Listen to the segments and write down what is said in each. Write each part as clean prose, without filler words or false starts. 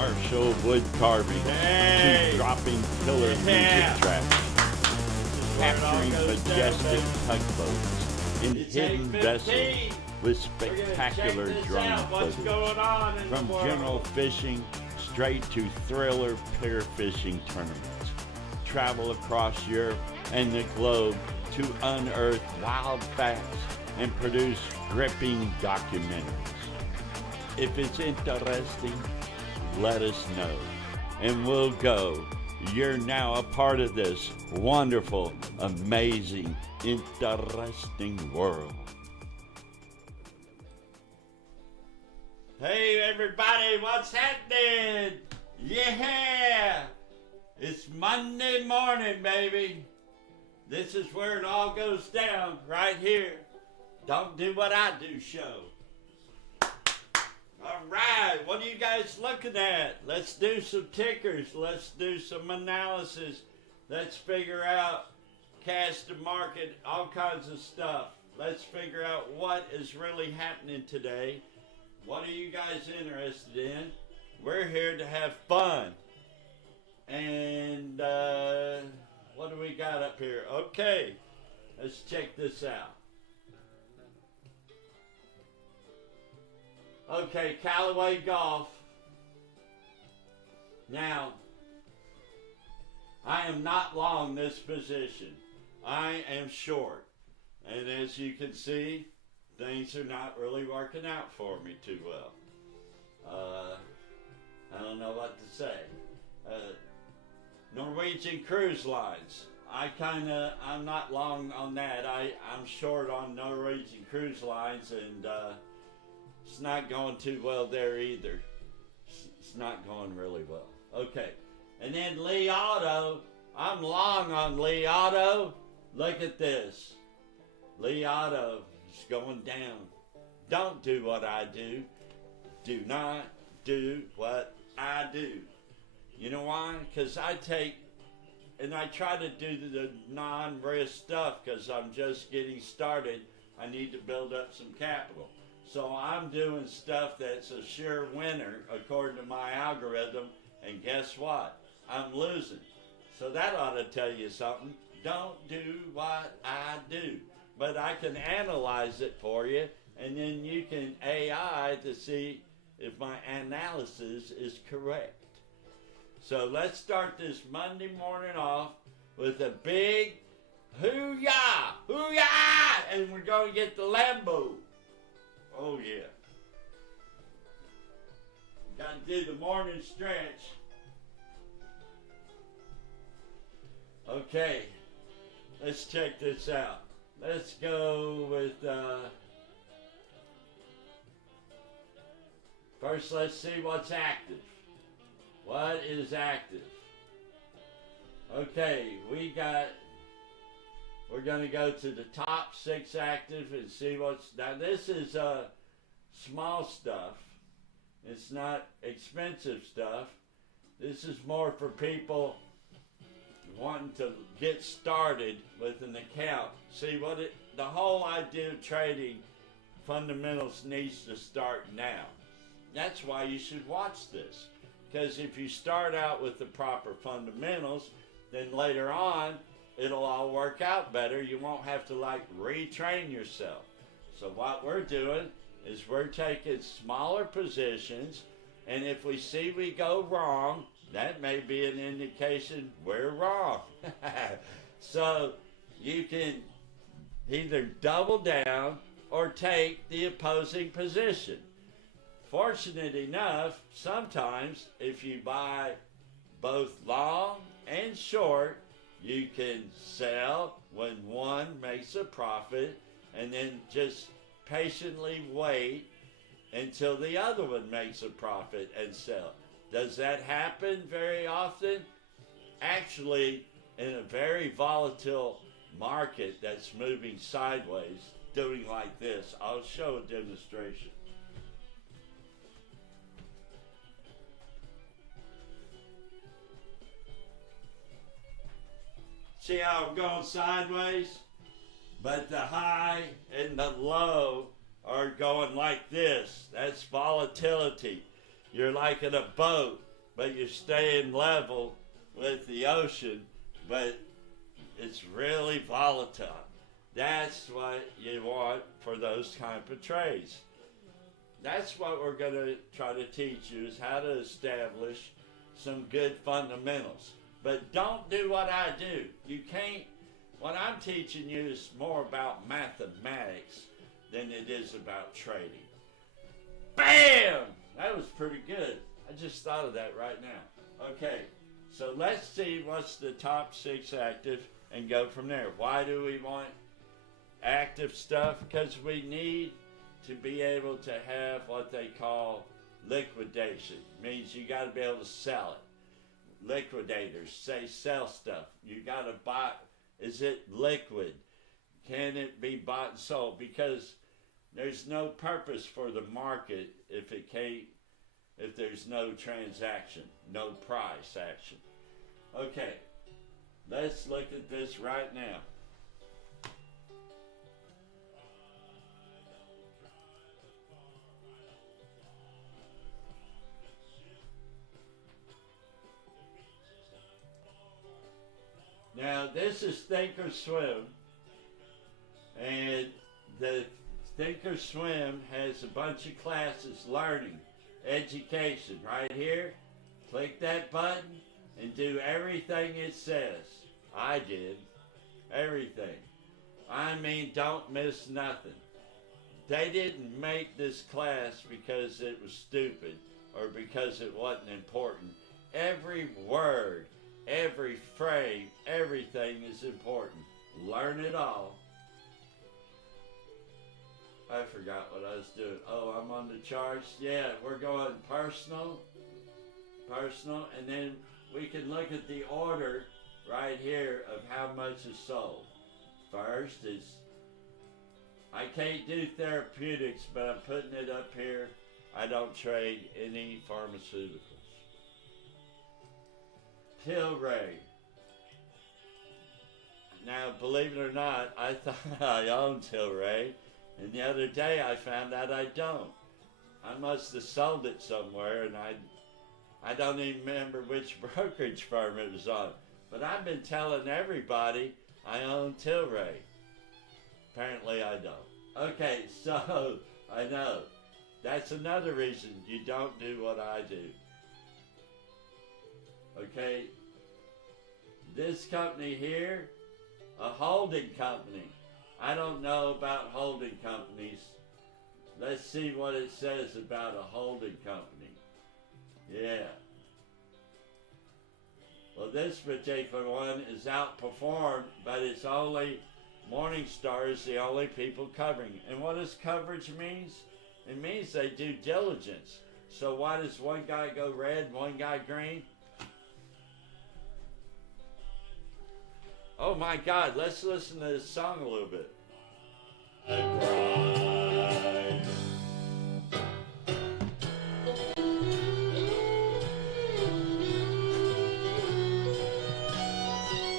commercial wood carving to dropping killer music tracks, capturing majestic tugboats in hidden vessels with spectacular drone footage, from general fishing straight to thriller pair fishing tournaments. Travel across Europe and the globe to unearth wild facts and produce gripping documentaries. If it's interesting, let us know, and we'll go. You're now a part of this wonderful, amazing, interesting world. Hey everybody, what's happening? Yeah! It's Monday morning, baby. This is where it all goes down, right here. Don't Do What I Do show. All right, what are you guys looking at? Let's do some tickers. Let's do some analysis. Let's figure out cash to market, all kinds of stuff. Let's figure out what is really happening today. What are you guys interested in? We're here to have fun. And what do we got up here? Okay, let's check this out. Okay, Callaway Golf. Now, I am not long this position. I am short. And as you can see, things are not really working out for me too well. I don't know what to say. Norwegian Cruise Lines. I'm not long on that. I'm short on Norwegian Cruise Lines, and it's not going too well there either. It's not going really well. Okay. And then Lee Auto. I'm long on Lee Auto. Look at this. Lee Auto is going down. Don't do what I do. Do not do what I do. You know why? Because I try to do the non-risk stuff because I'm just getting started. I need to build up some capital. So I'm doing stuff that's a sure winner according to my algorithm, and guess what? I'm losing. So that ought to tell you something. Don't do what I do. But I can analyze it for you, and then you can AI to see if my analysis is correct. So let's start this Monday morning off with a big hoo-yah, hoo-yah, and we're going to get the Lambo. Oh yeah. Got to do the morning stretch. Okay, let's check this out. Let's go with, first let's see what's active. What is active? Okay, we're going to go to the top 6 active and see what's, now this is small stuff. It's not expensive stuff. This is more for people wanting to get started with an account. See the whole idea of trading fundamentals needs to start now. That's why you should watch this. Because if you start out with the proper fundamentals, then later on, it'll all work out better. You won't have to retrain yourself. So what we're doing is we're taking smaller positions, and if we see we go wrong, that may be an indication we're wrong. So you can either double down or take the opposing position. Fortunate enough, sometimes if you buy both long and short, you can sell when one makes a profit and then just patiently wait until the other one makes a profit and sell. Does that happen very often? Actually, in a very volatile market that's moving sideways, doing like this, I'll show a demonstration. See how I'm going sideways? But the high and the low are going like this. That's volatility. You're like in a boat. but you're staying level with the ocean, but it's really volatile. That's what you want for those type of trays. That's what we're going to try to teach you, is how to establish some good fundamentals. But don't do what I do. You can't. What I'm teaching you is more about mathematics than it is about trading. Bam! That was pretty good. I just thought of that right now. Okay, so let's see what's the top 6 active and go from there. Why do we want active stuff? Because we need to be able to have what they call liquidation. Means you got to be able to sell it. Liquidators say sell stuff. You got to buy. Is it liquid? Can it be bought and sold? Because there's no purpose for the market if there's no transaction, no price action. Okay, let's look at this right now. Now, this is Think or Swim, and the Think or Swim has a bunch of classes, learning, education. Right here, click that button and do everything it says. I did. Everything. I mean, don't miss nothing. They didn't make this class because it was stupid or because it wasn't important. Every word, every frame, everything is important. Learn it all. I forgot what I was doing. Oh, I'm on the charts. Yeah, we're going personal, and then we can look at the order right here of how much is sold. First is, I can't do therapeutics, but I'm putting it up here. I don't trade any pharmaceuticals. Tilray. Now, believe it or not, I thought I owned Tilray, and the other day I found out I don't. I must have sold it somewhere, and I don't even remember which brokerage firm it was on. But I've been telling everybody I own Tilray. Apparently I don't. Okay, so I know. That's another reason you don't do what I do. Okay, this company here, a holding company. I don't know about holding companies. Let's see what it says about a holding company. Yeah. Well, this particular one is outperformed, but it's only Morningstar is the only people covering. And what does coverage means? It means they do diligence. So why does one guy go red, one guy green? Oh my God, let's listen to this song a little bit.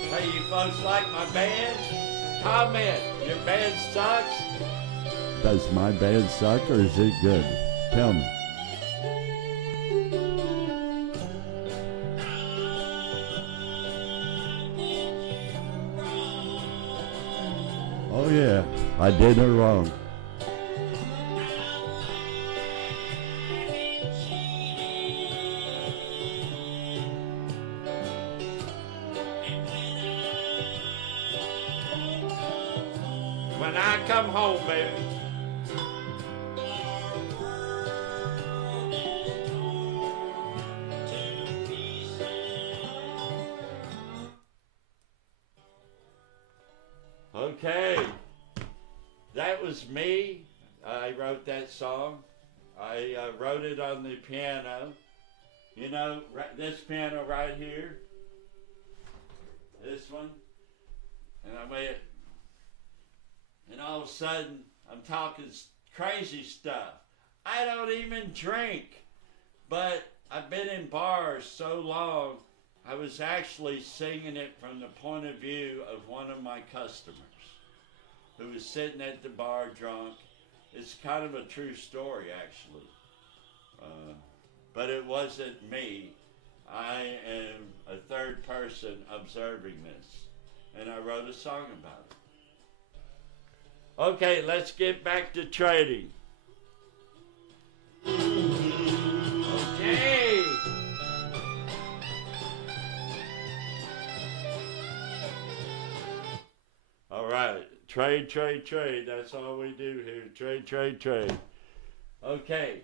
Hey, you folks like my band? Comment. Your band sucks? Does my band suck or is it good? Tell me. Oh yeah, I did her wrong. When I come home, baby. Okay, that was me. I wrote that song. I wrote it on the piano. You know, this piano right here. This one. And I went, and all of a sudden, I'm talking crazy stuff. I don't even drink, but I've been in bars so long, I was actually singing it from the point of view of one of my customers who was sitting at the bar drunk. It's kind of a true story, actually. But it wasn't me. I am a third person observing this, and I wrote a song about it. Okay, let's get back to trading. Okay. All right, trade, trade, trade. That's all we do here. Trade, trade, trade. Okay.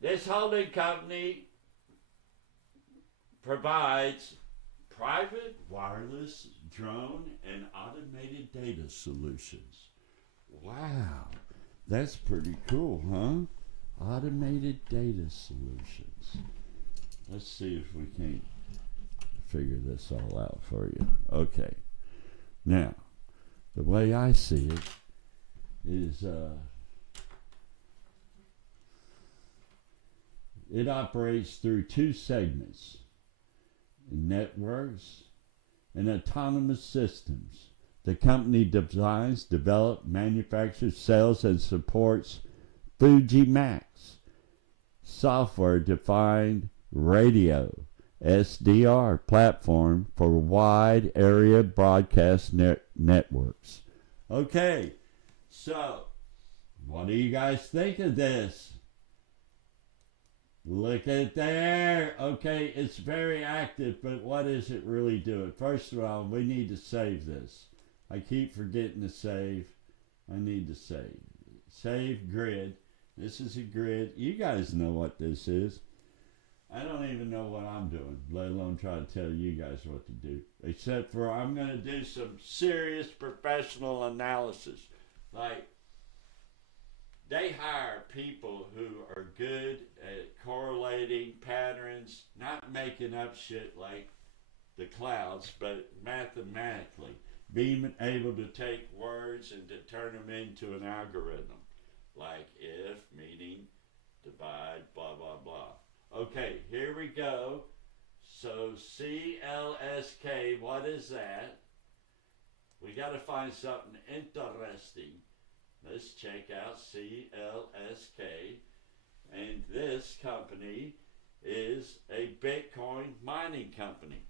This holding company provides private wireless drone and automated data solutions. Wow, that's pretty cool, huh? Automated data solutions. Let's see if we can Figure this all out for you. Okay. Now, the way I see it is it operates through two segments: networks and autonomous systems. The company designs, develops, manufactures, sells, and supports Fuji Max software-defined radio SDR platform for wide area broadcast networks. Okay, so what do you guys think of this? Look at there. Okay, it's very active, but what is it really doing? First of all, we need to save this. I keep forgetting to save. I need to save. Save grid. This is a grid. You guys know what this is. I don't even know what I'm doing, let alone try to tell you guys what to do. Except for I'm going to do some serious professional analysis. Like, they hire people who are good at correlating patterns, not making up shit like the clouds, but mathematically. Being able to take words and to turn them into an algorithm. Like if, meaning, divide, blah, blah, blah. Okay, here we go. So CLSK, what is that? We got to find something interesting. Let's check out CLSK. And this company is a Bitcoin mining company.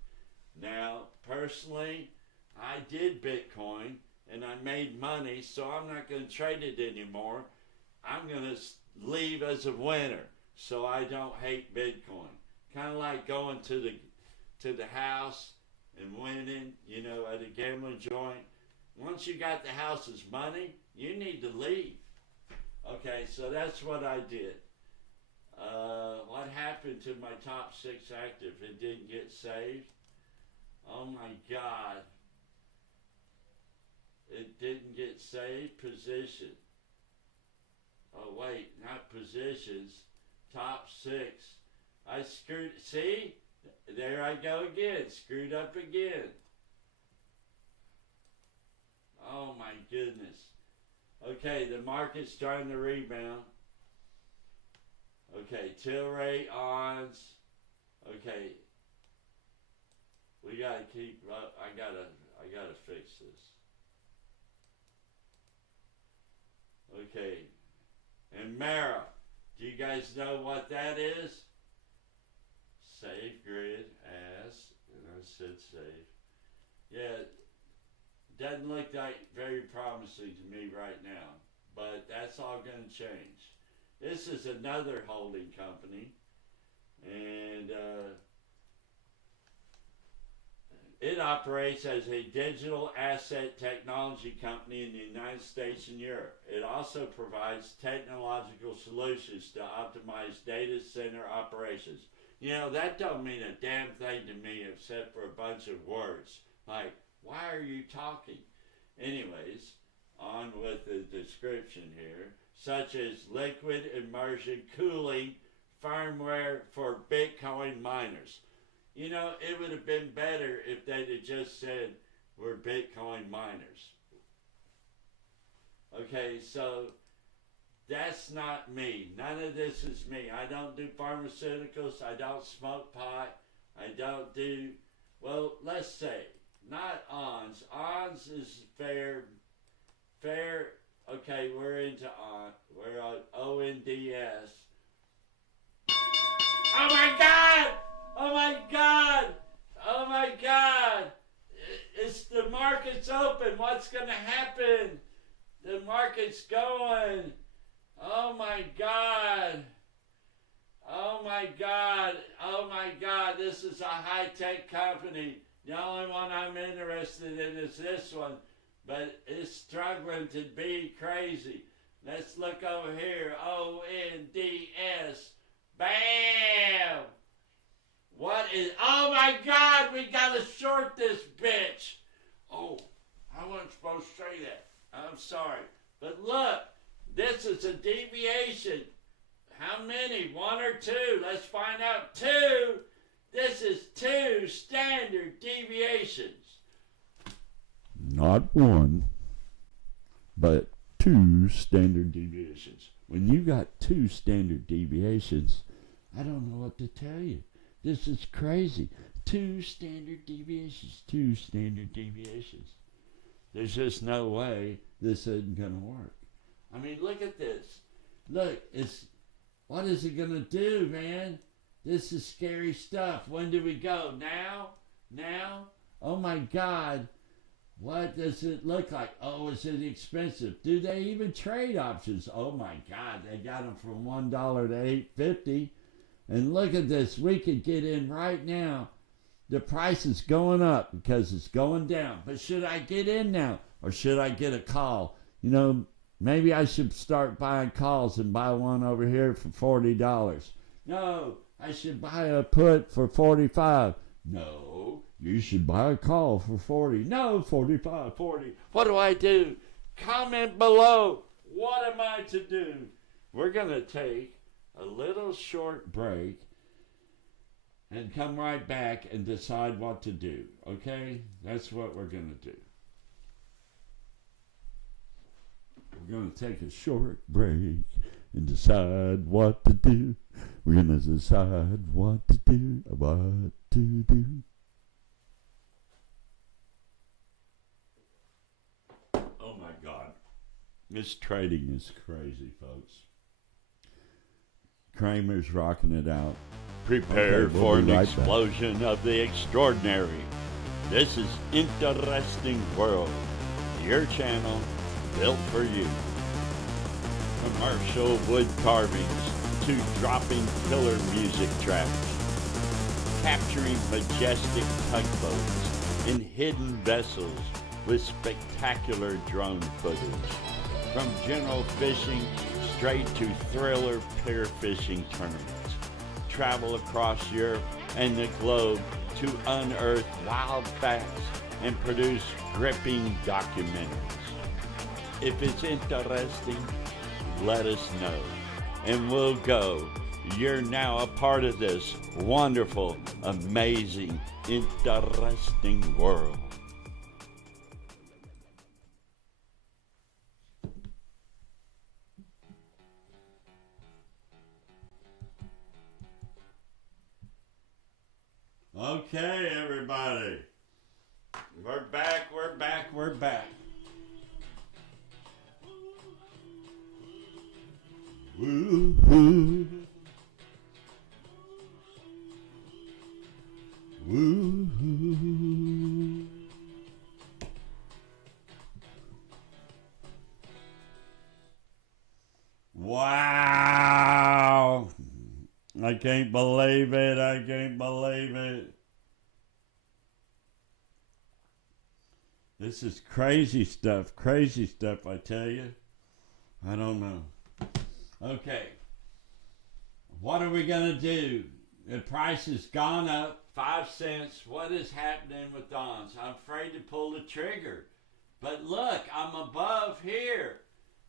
Now, personally, I did Bitcoin and I made money, so I'm not going to trade it anymore. I'm going to leave as a winner, so I don't hate Bitcoin. Kind of like going to the house and winning, you know, at a gambling joint. Once you got the house's money, you need to leave. Okay, so that's what I did. What happened to my top 6 active? It didn't get saved. Oh my God. It didn't get saved. Position. Oh wait, not positions. Top 6. I screwed. See? There I go again. Screwed up again. Oh my goodness. Okay, the market's trying to rebound. Okay, till rate ons. Okay. We gotta keep up. I gotta fix this. Okay. And Mara, do you guys know what that is? Save grid as, and I said save. Yeah, doesn't look like very promising to me right now, but that's all going to change. This is another holding company, and it operates as a digital asset technology company in the United States and Europe. It also provides technological solutions to optimize data center operations. You know, that don't mean a damn thing to me except for a bunch of words. Like, why are you talking? Anyways, on with the description here, such as liquid immersion cooling firmware for Bitcoin miners. You know, it would have been better if they'd have just said, we're Bitcoin miners. Okay, so that's not me. None of this is me. I don't do pharmaceuticals. I don't smoke pot. I don't do, well, let's say, not ONS. ONS is fair, okay, we're into ONS. We're on ONDS. Oh my God! what's going to happen? The market's going. Oh my God. Oh my God. Oh my God. This is a high-tech company. The only one I'm interested in is this one, but it's struggling to be crazy. Let's look over here. ONDS. Bam! What is... Oh my God! We gotta short this bitch! Oh, I wasn't supposed to say that. I'm sorry. But look, this is a deviation. How many? One or two? Let's find out. Two! This is 2 standard deviations. Not one, but 2 standard deviations. When you got 2 standard deviations, I don't know what to tell you. This is crazy. 2 standard deviations. 2 standard deviations. There's just no way this isn't going to work. I mean, look at this. Look, what is it going to do, man? This is scary stuff. When do we go? Now? Now? Oh my God. What does it look like? Oh, is it expensive? Do they even trade options? Oh my God, they got them from $1 to $8.50. And look at this. We could get in right now. The price is going up because it's going down. But should I get in now or should I get a call? You know, maybe I should start buying calls and buy one over here for $40. No, I should buy a put for $45. No, you should buy a call for $40. No, $45, $40. What do I do? Comment below. What am I to do? We're going to take a little short break and come right back and decide what to do. Okay? That's what we're going to do. We're going to take a short break and decide what to do. We're going to decide what to do, what to do. Oh my God. This trading is crazy, folks. Kramer's rocking it out. Prepare for an explosion of the extraordinary. This is Interesting World, your channel built for you. Commercial wood carvings to dropping killer music tracks, capturing majestic tugboats in hidden vessels with spectacular drone footage. From general fishing straight to thriller pair fishing tournaments. Travel across Europe and the globe to unearth wild facts and produce gripping documentaries. If it's interesting, let us know, and we'll go. You're now a part of this wonderful, amazing, interesting world. Okay, everybody. We're back, we're back, we're back. Woo-hoo. Woo-hoo. Wow. I can't believe it. I can't believe it. This is crazy stuff, I tell you. I don't know. Okay. What are we going to do? The price has gone up 5 cents. What is happening with Don's? I'm afraid to pull the trigger. But look, I'm above here.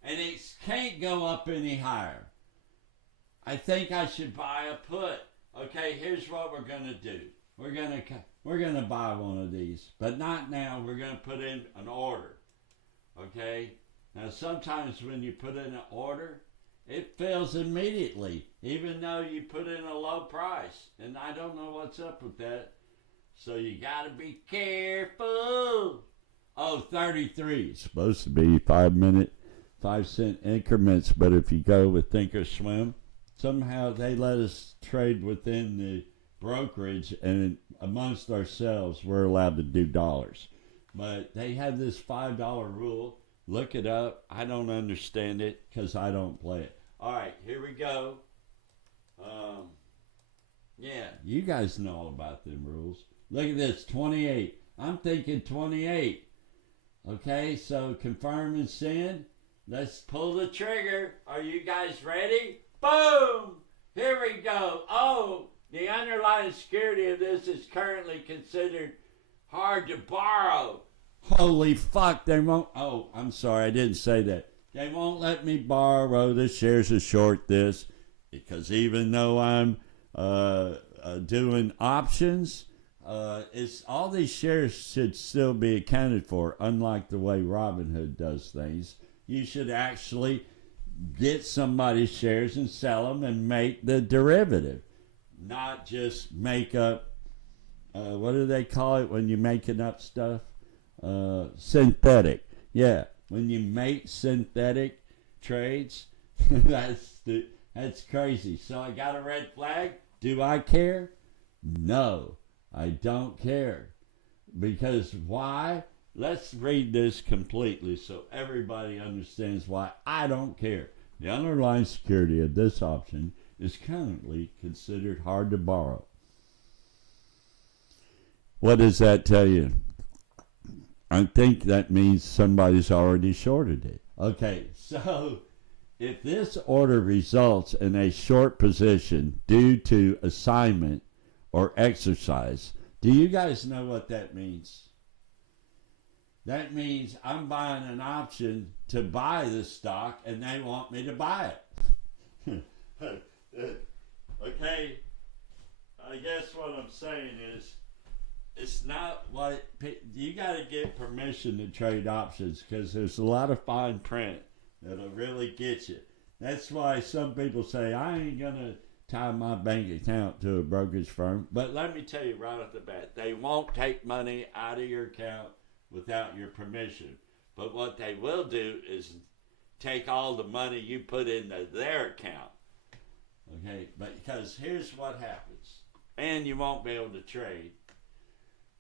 And it can't go up any higher. I think I should buy a put. Okay, here's what we're going to do. We're going to buy one of these, but not now. We're going to put in an order. Okay? Now, sometimes when you put in an order, it fills immediately, even though you put in a low price. And I don't know what's up with that. So you got to be careful. Oh, 33. It's supposed to be 5-cent increments, but if you go with Thinkorswim, somehow they let us trade within the brokerage, and amongst ourselves, we're allowed to do dollars. But they have this $5 rule. Look it up. I don't understand it because I don't play it. All right, here we go. Yeah, you guys know all about them rules. Look at this, 28. I'm thinking 28. Okay, so confirm and send. Let's pull the trigger. Are you guys ready? Boom! Here we go. Oh, the underlying security of this is currently considered hard to borrow. Holy fuck, they won't. Oh, I'm sorry, I didn't say that. They won't let me borrow the shares of short this because even though I'm doing options, it's all these shares should still be accounted for, unlike the way Robinhood does things. You should actually get somebody's shares and sell them and make the derivative, not just make up, what do they call it when you're making up stuff? Synthetic. Yeah, when you make synthetic trades, that's crazy. So I got a red flag. Do I care? No, I don't care. Because why? Let's read this completely so everybody understands why I don't care. The underlying security of this option is currently considered hard to borrow. What does that tell you? I think that means somebody's already shorted it. Okay, so if this order results in a short position due to assignment or exercise, do you guys know what that means? That means I'm buying an option to buy the stock and they want me to buy it. Okay, I guess what I'm saying is it's not what you got to get permission to trade options because there's a lot of fine print that'll really get you. That's why some people say I ain't gonna tie my bank account to a brokerage firm. But let me tell you right off the bat, they won't take money out of your account without your permission. But what they will do is take all the money you put into their account. Okay, but because here's what happens, and you won't be able to trade.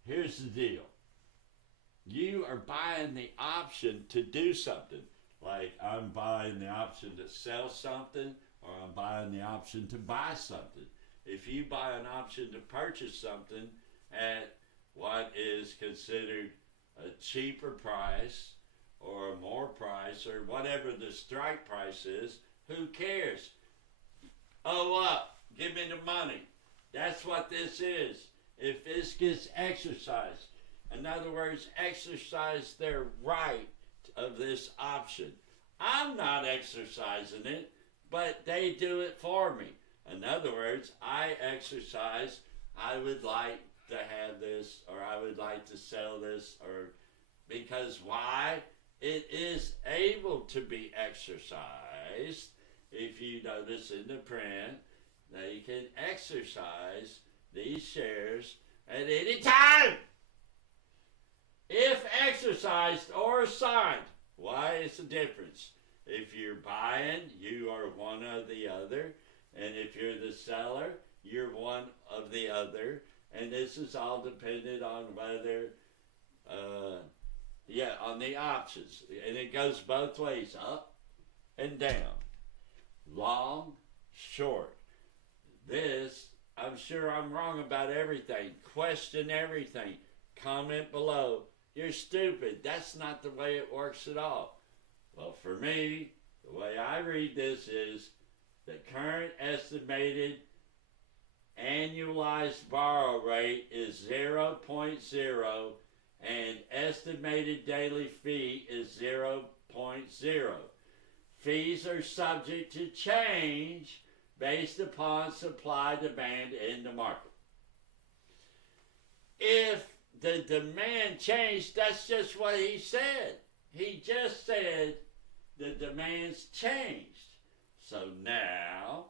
Here's the deal. You are buying the option to do something. Like I'm buying the option to sell something, or I'm buying the option to buy something. If you buy an option to purchase something at what is considered a cheaper price or a more price or whatever the strike price is, who cares? Oh, up, give me the money. That's what this is. If this gets exercised, in other words, exercise their right of this option. I'm not exercising it, but they do it for me. In other words, I exercise, I would like to have this, or I would like to sell this, or because why? It is able to be exercised. If you notice in the print, they can exercise these shares at any time. If exercised or assigned, why is the difference? If you're buying, you are one of the other. And if you're the seller, you're one of the other. And this is all dependent on whether, on the options. And it goes both ways, up and down. Long, short. This, I'm sure I'm wrong about everything. Question everything. Comment below. You're stupid. That's not the way it works at all. Well, for me, the way I read this is the current estimated annualized borrow rate is 0.0 and estimated daily fee is 0.0. Fees are subject to change based upon supply demand in the market. If the demand changed, that's just what he said. He just said the demand's changed. So now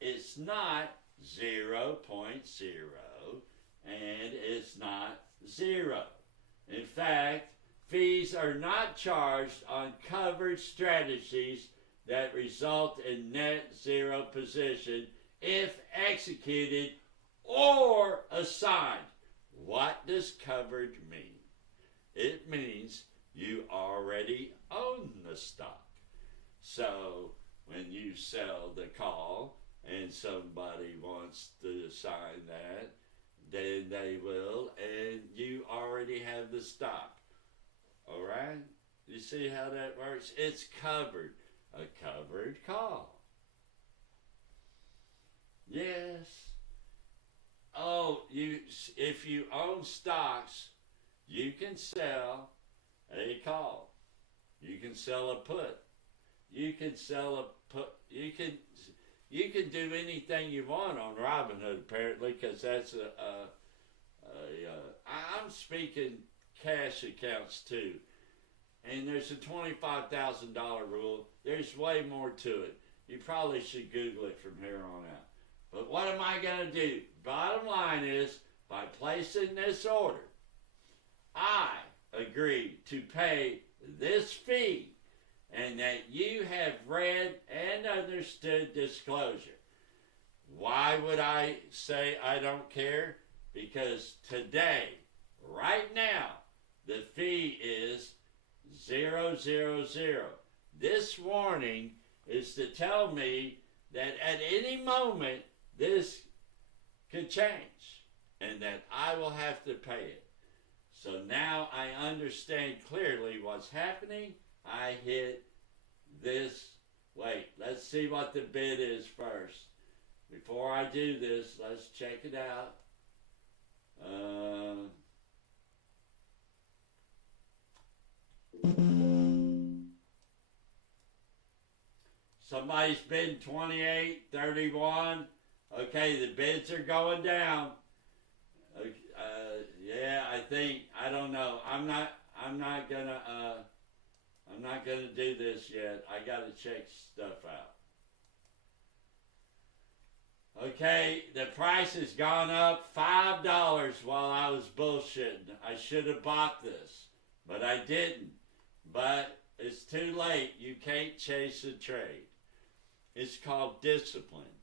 it's not 0.0 and it's not 0. In fact, fees are not charged on covered strategies that result in net zero position if executed or assigned. What does covered mean? it means you already own the stock. So when you sell the call and somebody wants to sign that, then they will, and you already have the stock. All right? You see how that works? It's covered. A covered call. Yes. Oh, if you own stocks, you can sell a call. You can sell a put. You can sell a put. You can do anything you want on Robinhood, apparently, because that's I'm speaking cash accounts too. And there's a $25,000 rule. There's way more to it. You probably should Google it from here on out. But what am I going to do? Bottom line is, by placing this order, I agree to pay this fee, and that you have read and understood disclosure. Why would I say I don't care? Because today, right now, the fee is 000. This warning is to tell me that at any moment this could change and that I will have to pay it. So now I understand clearly what's happening. I hit this. Wait, let's see what the bid is first. Before I do this, let's check it out. Somebody's bidding 28, 31. Okay, the bids are going down. Yeah, I don't know. I'm not gonna do this yet. I gotta check stuff out. Okay, the price has gone up $5 while I was bullshitting. I should have bought this, but I didn't. But it's too late. You can't chase a trade. It's called discipline.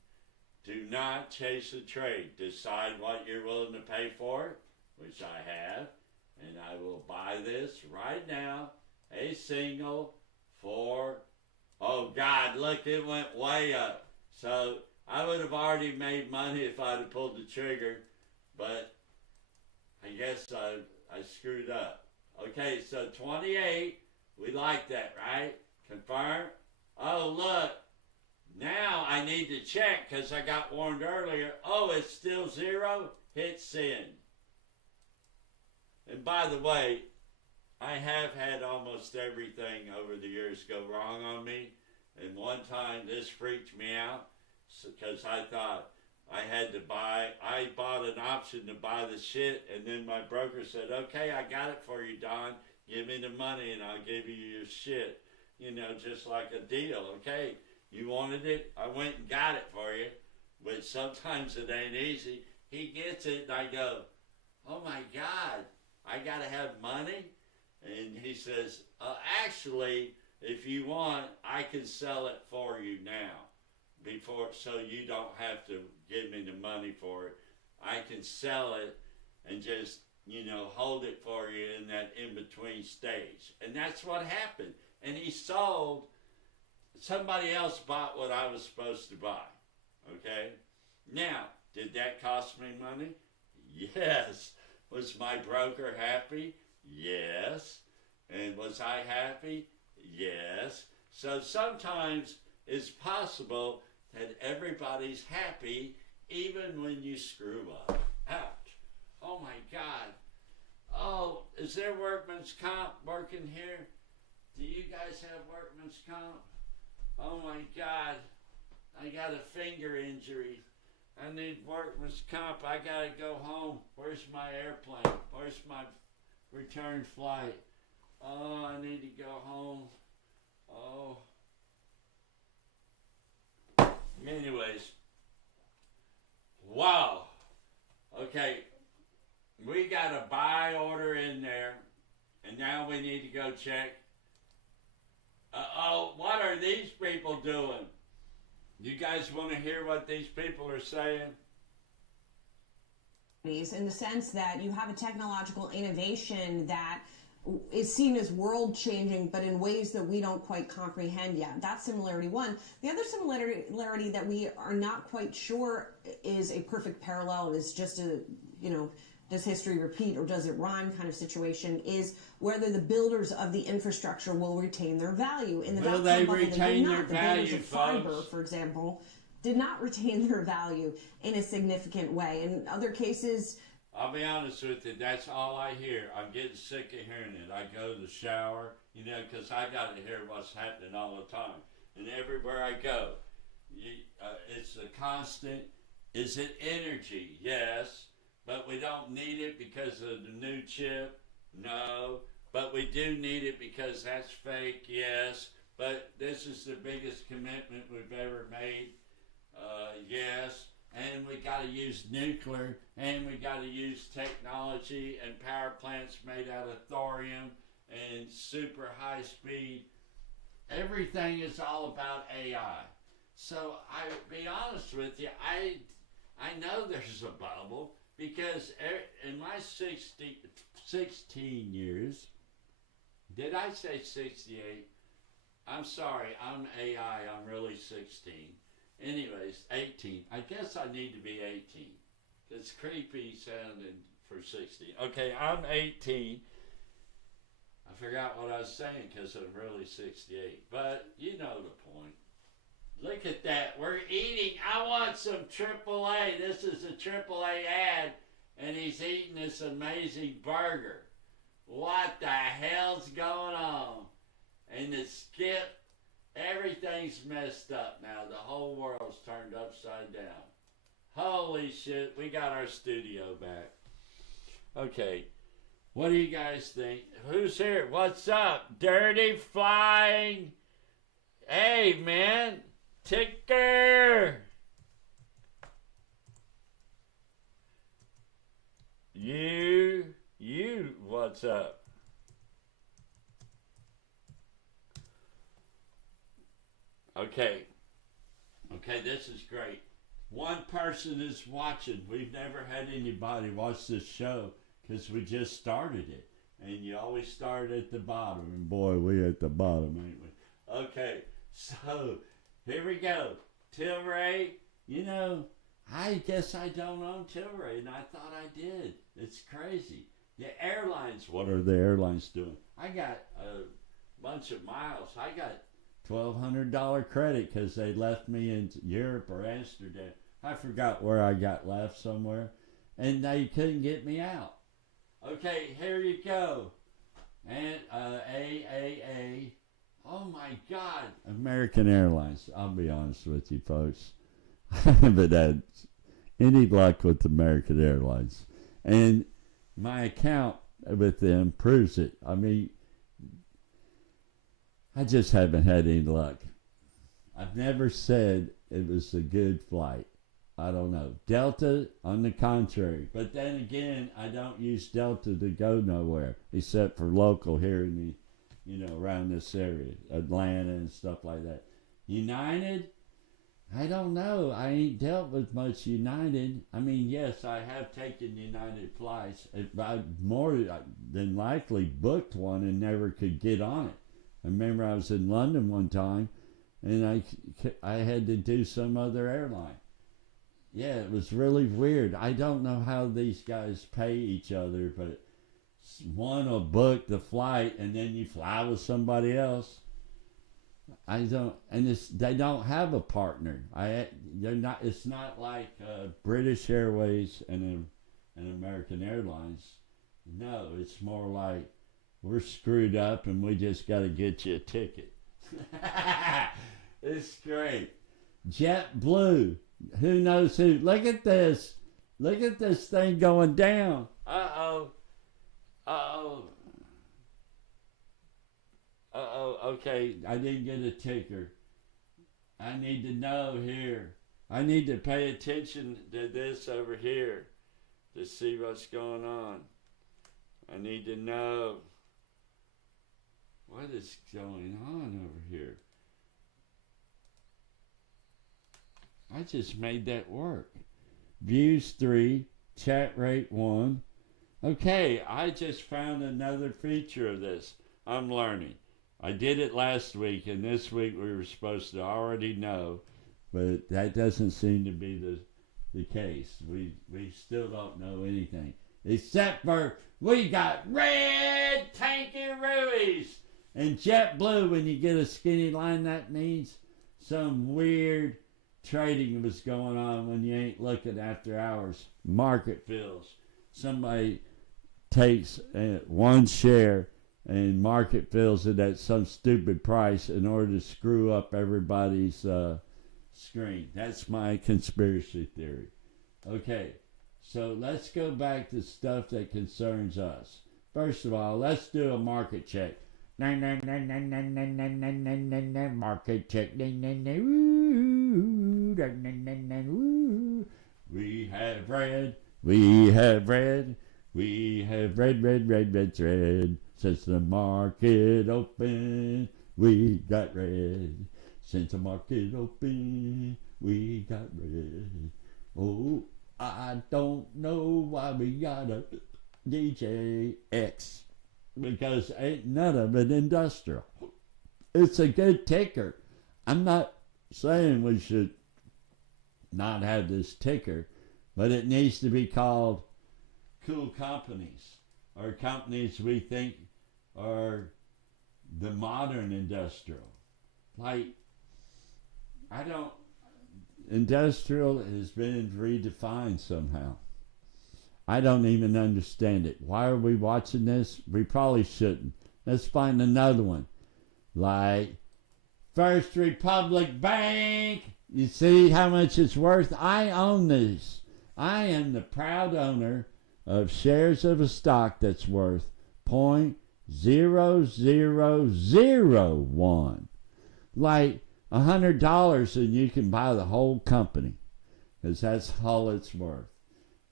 Do not chase a trade. Decide what you're willing to pay for it, which I have, and I will buy this right now. A single for, oh God, look, it went way up. So I would have already made money if I'd have pulled the trigger, but I guess I screwed up. Okay, so 28, we like that, right? Confirm. Oh, look, now I need to check because I got warned earlier. Oh, it's still 0? Hit send. And by the way, I have had almost everything over the years go wrong on me. And one time this freaked me out because I thought I had to buy, I bought an option to buy the shit, and then my broker said, okay, I got it for you, Don. Give me the money and I'll give you your shit. You know, just like a deal, okay? You wanted it, I went and got it for you. But sometimes it ain't easy. He gets it and I go, oh my God, I gotta have money? And he says, actually, if you want, I can sell it for you now. Before, so you don't have to give me the money for it. I can sell it and just, you know, hold it for you in that in-between stage. And that's what happened. And he sold, somebody else bought what I was supposed to buy. Okay? Now, did that cost me money? Yes. Was my broker happy? Yes. And was I happy? Yes. So sometimes it's possible that everybody's happy even when you screw up. Ouch. Oh my God. Oh, is there workman's comp working here? Do you guys have workman's comp? Oh my God. I got a finger injury. I need workman's comp. I gotta go home. Where's my airplane? Where's my return flight? Oh, I need to go home. Oh. Anyways. Wow. Okay. We got a buy order in there. And now we need to go check. Oh, what are these people doing? You guys want to hear what these people are saying? In the sense that you have a technological innovation that is seen as world changing, but in ways that we don't quite comprehend yet. That's similarity one. The other similarity that we are not quite sure is a perfect parallel, is just a, does history repeat or does it rhyme kind of situation, is whether the builders of the infrastructure will retain their value. In the will they retain the their value, builders of fiber, folks? for example, did not retain their value in a significant way. In other cases, I'll be honest with you, that's all I hear. I'm getting sick of hearing it. I go to the shower, because I got to hear what's happening all the time. And everywhere I go, it's a constant. Is it energy? Yes. But we don't need it because of the new chip? No. But we do need it because that's fake? Yes. But this is the biggest commitment we've ever made? Yes. And we got to use nuclear, and we got to use technology and power plants made out of thorium and super high speed. Everything is all about AI. So I'll be honest with you, I know there's a bubble, because in my 16 years, did I say 68? I'm sorry, I'm AI, I'm really 16. Anyways, 18. I guess I need to be 18. It's creepy sounding for 16. Okay, I'm 18. I forgot what I was saying because I'm really 68. But you know the point. Look at that. We're eating. I want some AAA. This is a AAA ad, and he's eating this amazing burger. What the hell's going on? And the skip. Everything's messed up now. The whole world's turned upside down. Holy shit, we got our studio back. Okay, what do you guys think? Who's here? What's up? Dirty Flying. Hey, man. Ticker. You, what's up? Okay, this is great. One person is watching. We've never had anybody watch this show because we just started it. And you always start at the bottom. And boy, we at the bottom, ain't we? Okay, so here we go. Tilray, I guess I don't own Tilray, and I thought I did. It's crazy. The airlines, what are the airlines doing? I got a bunch of miles. I got $1,200 credit because they left me in Europe or Amsterdam. I forgot where I got left somewhere, and they couldn't get me out. Okay, here you go. And AAA. Oh my God. American Airlines. I'll be honest with you folks. I haven't had any luck with American Airlines. And my account with them proves it. I mean, I just haven't had any luck. I've never said it was a good flight. I don't know. Delta, on the contrary. But then again, I don't use Delta to go nowhere except for local here in the, around this area, Atlanta and stuff like that. United, I don't know. I ain't dealt with much United. I mean, yes, I have taken United flights. I more than likely booked one and never could get on it. I remember I was in London one time, and I had to do some other airline. Yeah, it was really weird. I don't know how these guys pay each other, but one will book the flight, and then you fly with somebody else. I don't, and they don't have a partner. They're not. It's not like British Airways and American Airlines. No, it's more like, we're screwed up and we just got to get you a ticket. It's great. JetBlue. Who knows who? Look at this. Look at this thing going down. Uh-oh. Okay, I didn't get a ticker. I need to know here. I need to pay attention to this over here to see what's going on. I need to know. What is going on over here? I just made that work. Views 3, chat rate 1. Okay, I just found another feature of this. I'm learning. I did it last week, and this week we were supposed to already know, but that doesn't seem to be the case. We still don't know anything. Except for we got red tankaroos and JetBlue. When you get a skinny line, that means some weird trading was going on when you ain't looking after hours. Market fills. Somebody takes one share and market fills it at some stupid price in order to screw up everybody's screen. That's my conspiracy theory. Okay, so let's go back to stuff that concerns us. First of all, let's do a market check. Market check. We have red. We have red. We have red thread. Since the market opened, we got red. Since the market opened, we got red. Oh, I don't know why we got a DJX. Because ain't none of it industrial. It's a good ticker. I'm not saying we should not have this ticker, but it needs to be called cool companies, or companies we think are the modern industrial. Like, industrial has been redefined somehow. I don't even understand it. Why are we watching this? We probably shouldn't. Let's find another one. Like First Republic Bank. You see how much it's worth? I own these. I am the proud owner of shares of a stock that's worth 0.0001. Like $100 and you can buy the whole company. Because that's all it's worth.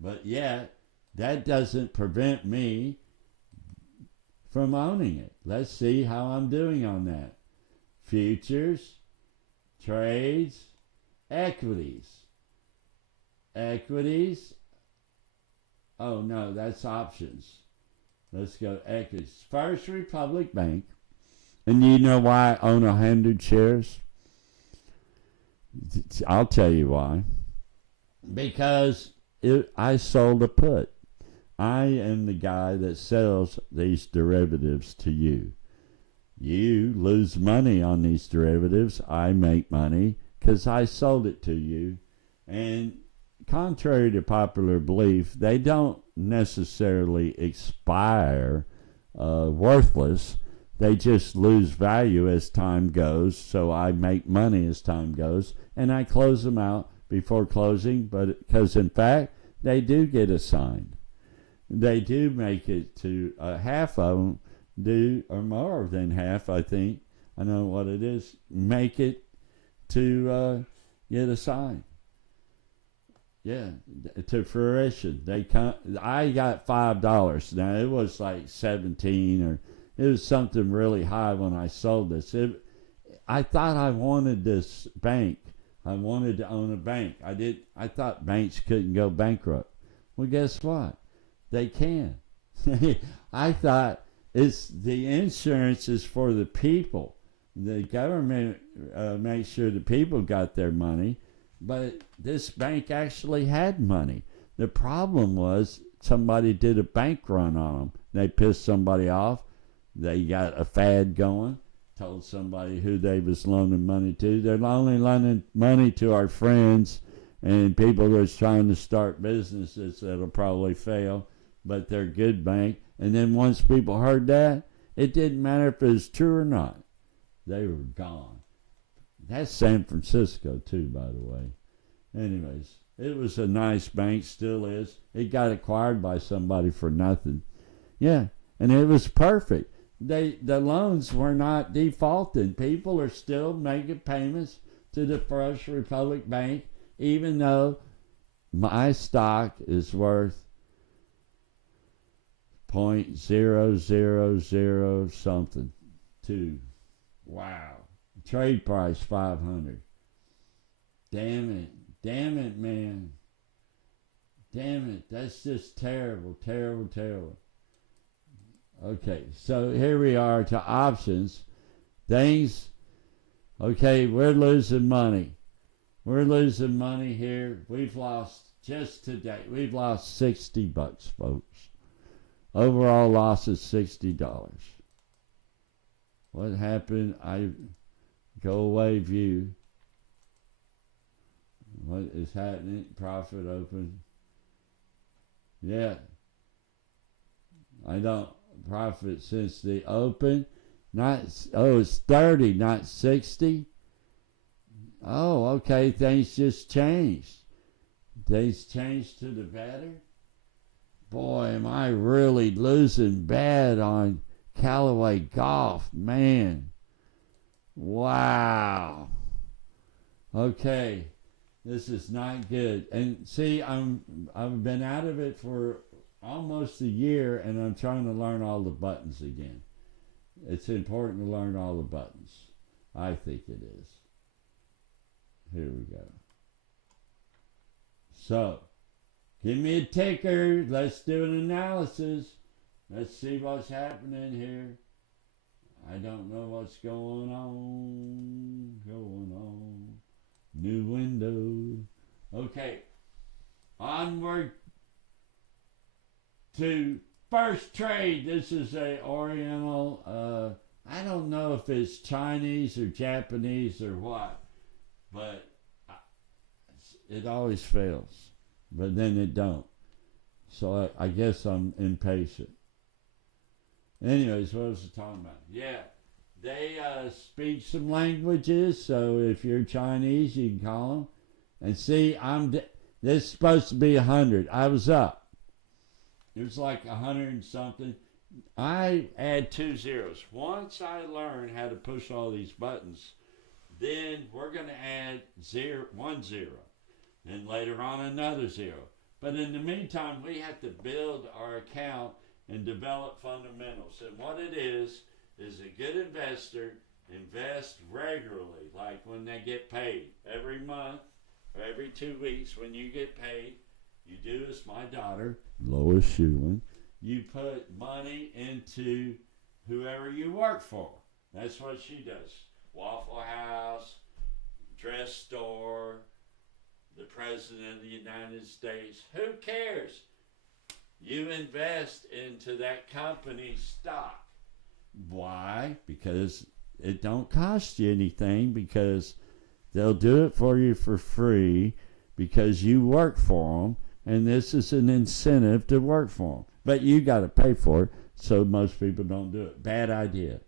But yet, that doesn't prevent me from owning it. Let's see how I'm doing on that. Futures, trades, equities. Equities. Oh no, that's options. Let's go equities. First Republic Bank. And you know why I own 100 shares? I'll tell you why. Because I sold a put. I am the guy that sells these derivatives to you. You lose money on these derivatives. I make money because I sold it to you. And contrary to popular belief, they don't necessarily expire worthless. They just lose value as time goes. So I make money as time goes. And I close them out before closing. But because in fact, they do get assigned. They do make it to half of them do, or more than half, I think. I know what it is. Make it to get assigned. Yeah, to fruition. I got $5. Now it was like 17, or it was something really high when I sold this. I thought I wanted this bank. I wanted to own a bank. I thought banks couldn't go bankrupt. Well, guess what? They can. I thought the insurance is for the people. The government makes sure the people got their money, but this bank actually had money. The problem was somebody did a bank run on them. They pissed somebody off. They got a fad going. Told somebody who they was loaning money to. They're only loaning money to our friends and people that's trying to start businesses that'll probably fail, but they're good bank. And then once people heard that, it didn't matter if it was true or not. They were gone. That's San Francisco too, by the way. Anyways, it was a nice bank, still is. It got acquired by somebody for nothing. Yeah, and it was perfect. The loans were not defaulted. People are still making payments to the First Republic Bank, even though my stock is worth 0.000 something. 2. Wow. Trade price 500. Damn it, man. Damn it, that's just terrible, terrible, terrible. Okay, so here we are to options. Things, okay, we're losing money. We're losing money here. We've lost, just today, we've lost $60, folks. Overall loss is $60. What happened? I go away view. What is happening? Profit open. Yeah. I don't profit since the open. Not, oh, it's 30, not 60. Oh, okay. Things just changed. Things changed to the better. Boy, am I really losing bad on Callaway Golf, man. Wow. Okay. This is not good. And see, I've been out of it for almost a year, and I'm trying to learn all the buttons again. It's important to learn all the buttons. I think it is. Here we go. So, give me a ticker. Let's do an analysis. Let's see what's happening here. I don't know what's going on. New window. Okay. Onward to first trade. This is a Oriental. I don't know if it's Chinese or Japanese or what, but it always fails. But then it don't. So I guess I'm impatient. Anyways, what was I talking about? Yeah, they speak some languages. So if you're Chinese, you can call them. And see, this is supposed to be 100. I was up. It was like 100 and something. I add 2 zeros. Once I learn how to push all these buttons, then we're going to add 1 0. And later on another 0. But in the meantime, we have to build our account and develop fundamentals. And what it is a good investor invest regularly, like when they get paid every month or every 2 weeks. When you get paid, you do as my daughter, Lois Schulin, you put money into whoever you work for. That's what she does. Waffle House, dress store, the President of the United States. Who cares? You invest into that company's stock. Why? Because it don't cost you anything, because they'll do it for you for free because you work for them, and this is an incentive to work for them. But you got to pay for it, so most people don't do it. Bad idea.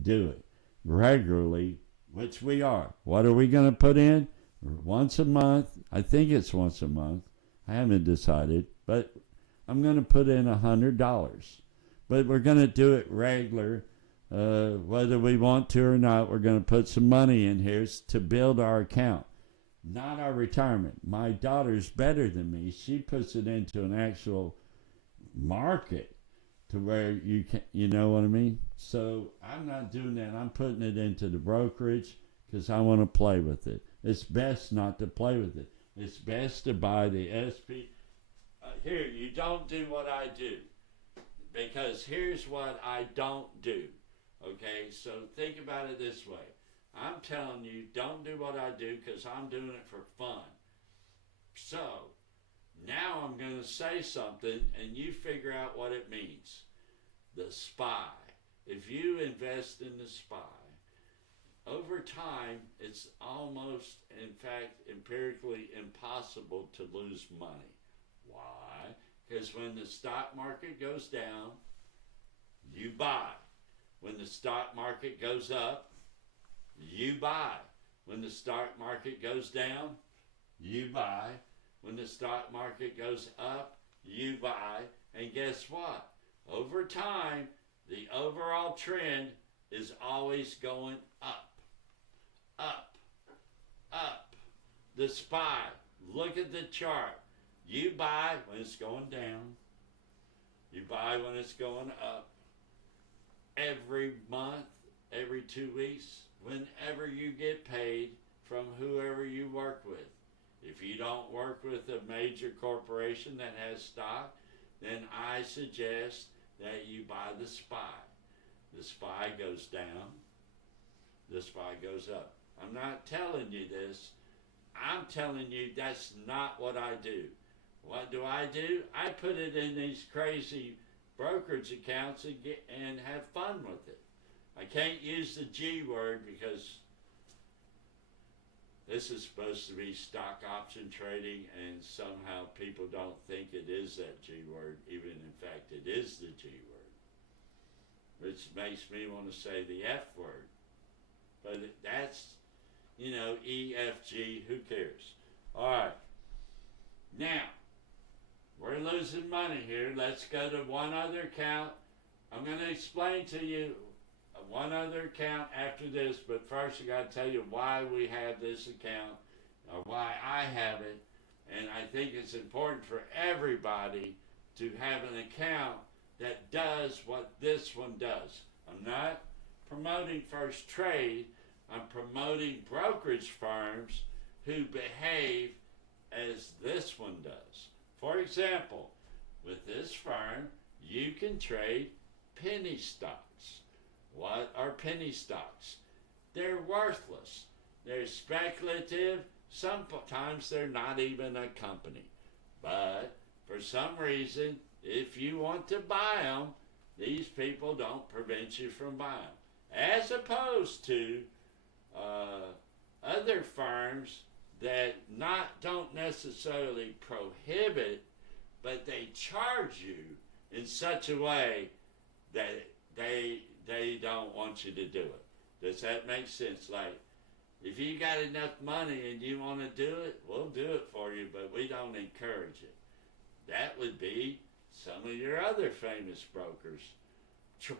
Do it regularly, which we are. What are we going to put in? Once a month. I think it's once a month. I haven't decided, but I'm going to put in $100. But we're going to do it regular. Whether we want to or not, we're going to put some money in here to build our account, not our retirement. My daughter's better than me. She puts it into an actual market to where you can, you know what I mean? So I'm not doing that. I'm putting it into the brokerage because I want to play with it. It's best not to play with it. It's best to buy the SP. Here, you don't do what I do, because here's what I don't do. Okay, so think about it this way. I'm telling you, don't do what I do because I'm doing it for fun. So, now I'm going to say something and you figure out what it means. The SPY. If you invest in the SPY, over time, it's almost, in fact, empirically impossible to lose money. Why? Because when the stock market goes down, you buy. When the stock market goes up, you buy. When the stock market goes down, you buy. When the stock market goes up, you buy. And guess what? Over time, the overall trend is always going up, up, up. The SPY, look at the chart. You buy when it's going down. You buy when it's going up. Every month, every 2 weeks, whenever you get paid from whoever you work with. If you don't work with a major corporation that has stock, then I suggest that you buy the SPY. The SPY goes down, the SPY goes up. I'm not telling you this. I'm telling you that's not what I do. What do? I put it in these crazy brokerage accounts and have fun with it. I can't use the G word because this is supposed to be stock option trading, and somehow people don't think it is that G word, even in fact it is the G word, which makes me want to say the F word. But that's, E, F, G, who cares? All right. Now, we're losing money here. Let's go to one other account. I'm going to explain to you one other account after this, but first I got to tell you why we have this account, or why I have it, and I think it's important for everybody to have an account that does what this one does. I'm not promoting First Trade, I'm promoting brokerage firms who behave as this one does. For example, with this firm, you can trade penny stocks. What are penny stocks? They're worthless. They're speculative. Sometimes they're not even a company. But for some reason, if you want to buy them, these people don't prevent you from buying them. As opposed to other firms that don't necessarily prohibit, but they charge you in such a way that they don't want you to do it. Does that make sense? Like, if you got enough money and you want to do it, we'll do it for you, but we don't encourage it. That would be some of your other famous brokers.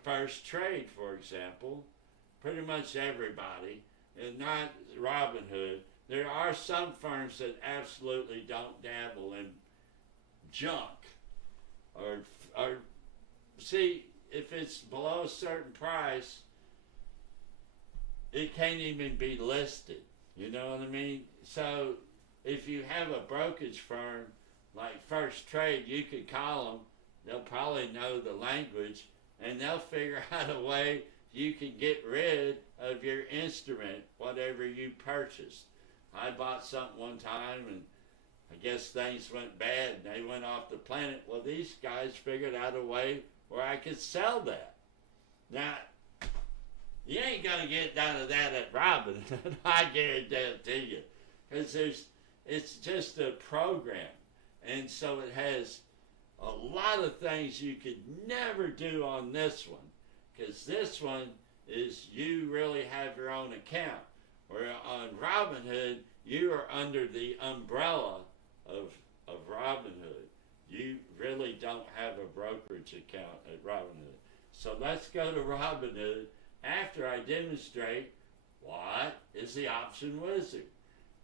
First Trade, for example, pretty much everybody, and not Robinhood. There are some firms that absolutely don't dabble in junk. Or see, if it's below a certain price, it can't even be listed. You know what I mean? So if you have a brokerage firm like First Trade, you could call them. They'll probably know the language, and they'll figure out a way you can get rid of your instrument, whatever you purchased. I bought something one time, and I guess things went bad, and they went off the planet. Well, these guys figured out a way where I could sell that. Now, you ain't going to get none of that at Robinhood, I guarantee it to you. Because it's just a program. And so it has a lot of things you could never do on this one. Because this one is you really have your own account. Where on Robinhood, you are under the umbrella of Robinhood. You really don't have a brokerage account at Robinhood. So let's go to Robinhood after I demonstrate what is the Option Wizard.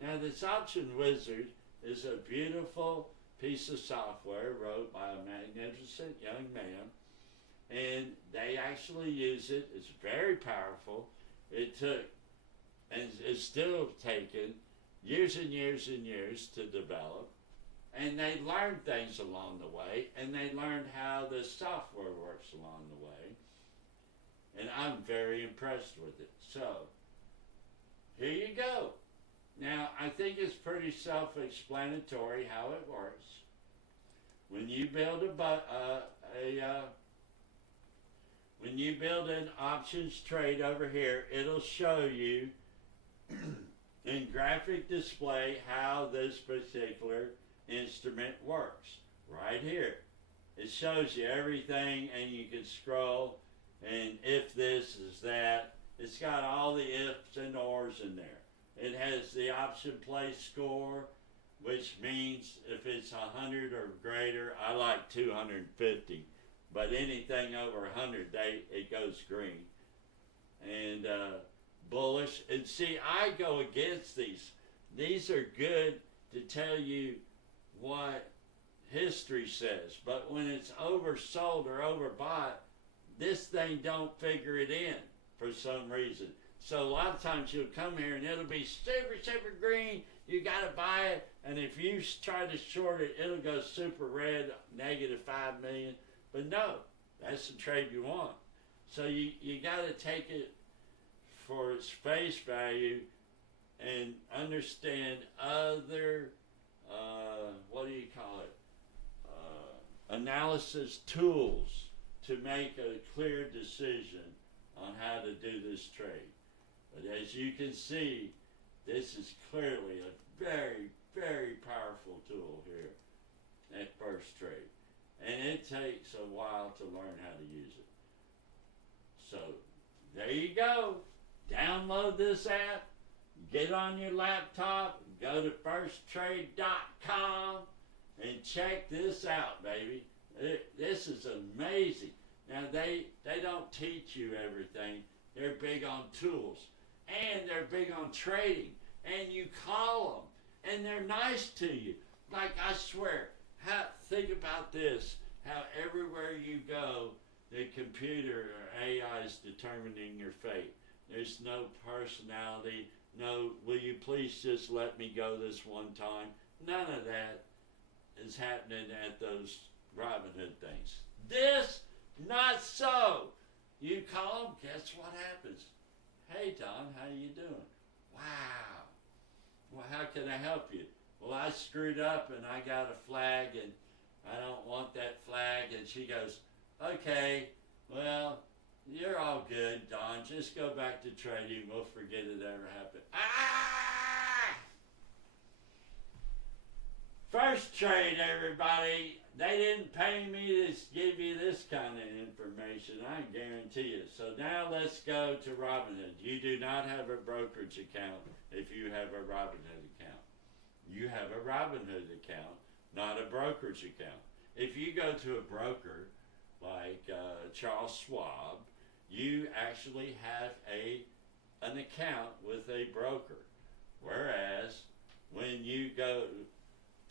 Now, this Option Wizard is a beautiful piece of software wrote by a magnificent young man, and they actually use it. It's very powerful. It took, and is still taking, years and years and years to develop. And they learned things along the way, and they learned how the software works along the way. And I'm very impressed with it. So, here you go. Now, I think it's pretty self-explanatory how it works. When you build when you build an options trade over here, it'll show you in graphic display how this particular instrument works. Right here. It shows you everything, and you can scroll, and if this is that. It's got all the ifs and ors in there. It has the option play score, which means if it's 100 or greater, I like 250, but anything over 100, it goes green. And bullish. And see, I go against these. These are good to tell you what history says, but when it's oversold or overbought, this thing don't figure it in for some reason. So a lot of times you'll come here and it'll be super, super green. You got to buy it. And if you try to short it, it'll go super red, negative 5 million. But no, that's the trade you want. So you got to take it for its face value and understand other, what do you call it, analysis tools to make a clear decision on how to do this trade. But as you can see, this is clearly a very, very powerful tool here at first trade. And it takes a while to learn how to use it. So there you go. Download this app, get on your laptop, go to firsttrade.com and check this out, baby. This is amazing. Now they don't teach you everything. They're big on tools and they're big on trading, and you call them and they're nice to you. Like, I swear, think about this, how everywhere you go, the computer or AI is determining your fate. There's no personality, no, will you please just let me go this one time? None of that is happening at those Robinhood things. This, not so. You call them, guess what happens? Hey, Don, how you doing? Wow. Well, how can I help you? Well, I screwed up and I got a flag and I don't want that flag. And she goes, okay, well, you're all good, Don. Just go back to trading. We'll forget it ever happened. Ah! First trade, everybody. They didn't pay me to give you this kind of information, I guarantee you. So now let's go to Robinhood. You do not have a brokerage account if you have a Robinhood account. You have a Robinhood account, not a brokerage account. If you go to a broker like Charles Schwab, you actually have an account with a broker. Whereas when you go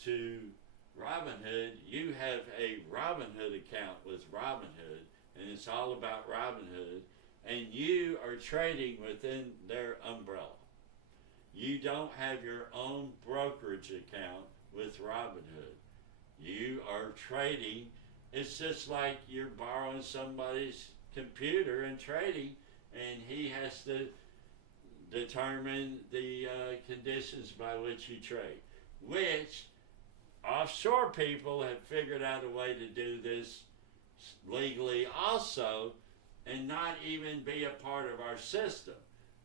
to Robinhood, you have a Robinhood account with Robinhood, and it's all about Robinhood, and you are trading within their umbrella. You don't have your own brokerage account with Robinhood. You are trading. It's just like you're borrowing somebody's computer and trading, and he has to determine the conditions by which you trade, which offshore people have figured out a way to do this legally also and not even be a part of our system.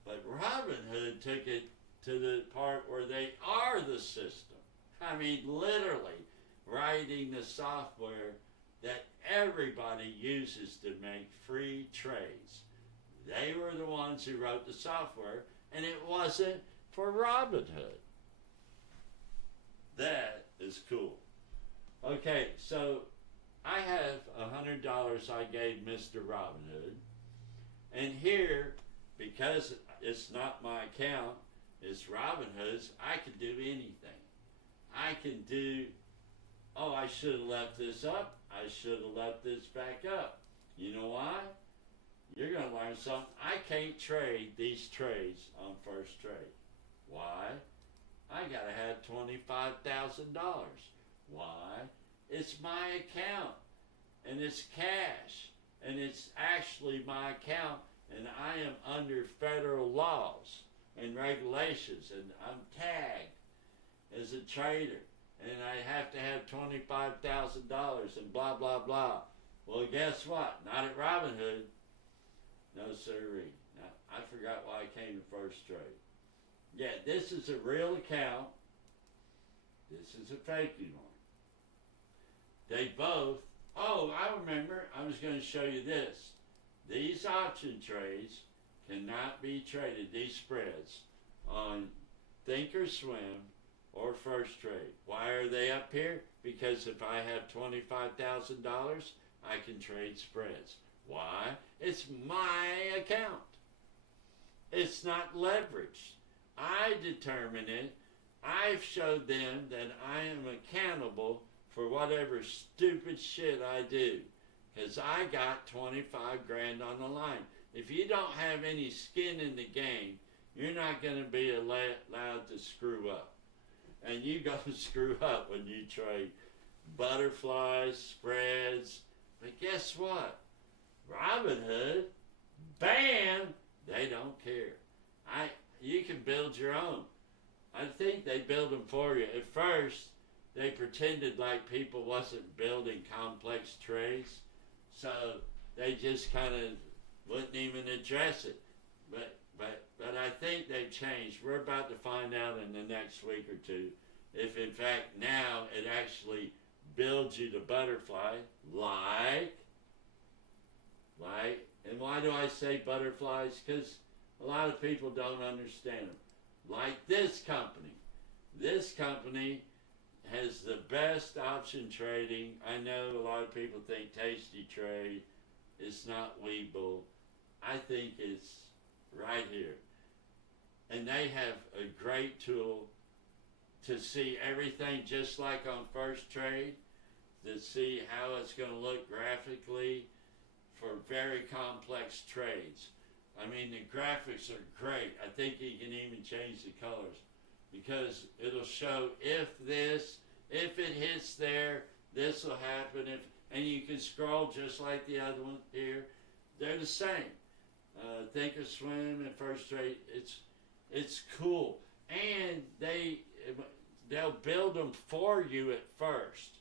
But Robinhood took it to the part where they are the system. I mean, literally writing the software that everybody uses to make free trades. They were the ones who wrote the software, and it wasn't for Robinhood. That is cool. Okay, so I have $100 I gave Mr. Robinhood, and here, because it's not my account, it's Robinhood's, I can do anything. I can do, oh, I should have left this up. I should have left this back up. You know why? You're going to learn something. I can't trade these trades on first trade. Why? I got to have $25,000. Why? It's my account, and it's cash, and it's actually my account, and I am under federal laws and regulations, and I'm tagged as a trader, and I have to have $25,000 and blah, blah, blah. Well, guess what? Not at Robinhood. No, sirree. Now, I forgot why I came to first trade. Yeah, this is a real account. This is a fake one. They both, oh, I remember, I was going to show you this. These option trades cannot be traded, these spreads, on Thinkorswim or First Trade. Why are they up here? Because if I have $25,000, I can trade spreads. Why? It's my account. It's not leveraged. I determine it. I've showed them that I am accountable for whatever stupid shit I do, because I got 25 grand on the line. If you don't have any skin in the game, you're not going to be allowed to screw up. and you gonna screw up when you trade butterflies, spreads. But guess what? Robinhood, bam, they don't care. You can build your own. I think they build them for you. At first, they pretended like people wasn't building complex trades, so they just kind of wouldn't even address it. But I think they've changed. We're about to find out in the next week or two if, in fact, now it actually builds you the butterfly, like. And why do I say butterflies? Because a lot of people don't understand them. Like this company. This company has the best option trading. I know a lot of people think Tasty Trade. It's not Webull. I think it's right here. And they have a great tool to see everything just like on First Trade, to see how it's going to look graphically for very complex trades. I mean, the graphics are great. I think you can even change the colors because it'll show if it hits there, this will happen. And you can scroll just like the other one here. They're the same. Thinkorswim and First Trade, it's cool. And they'll build them for you at first.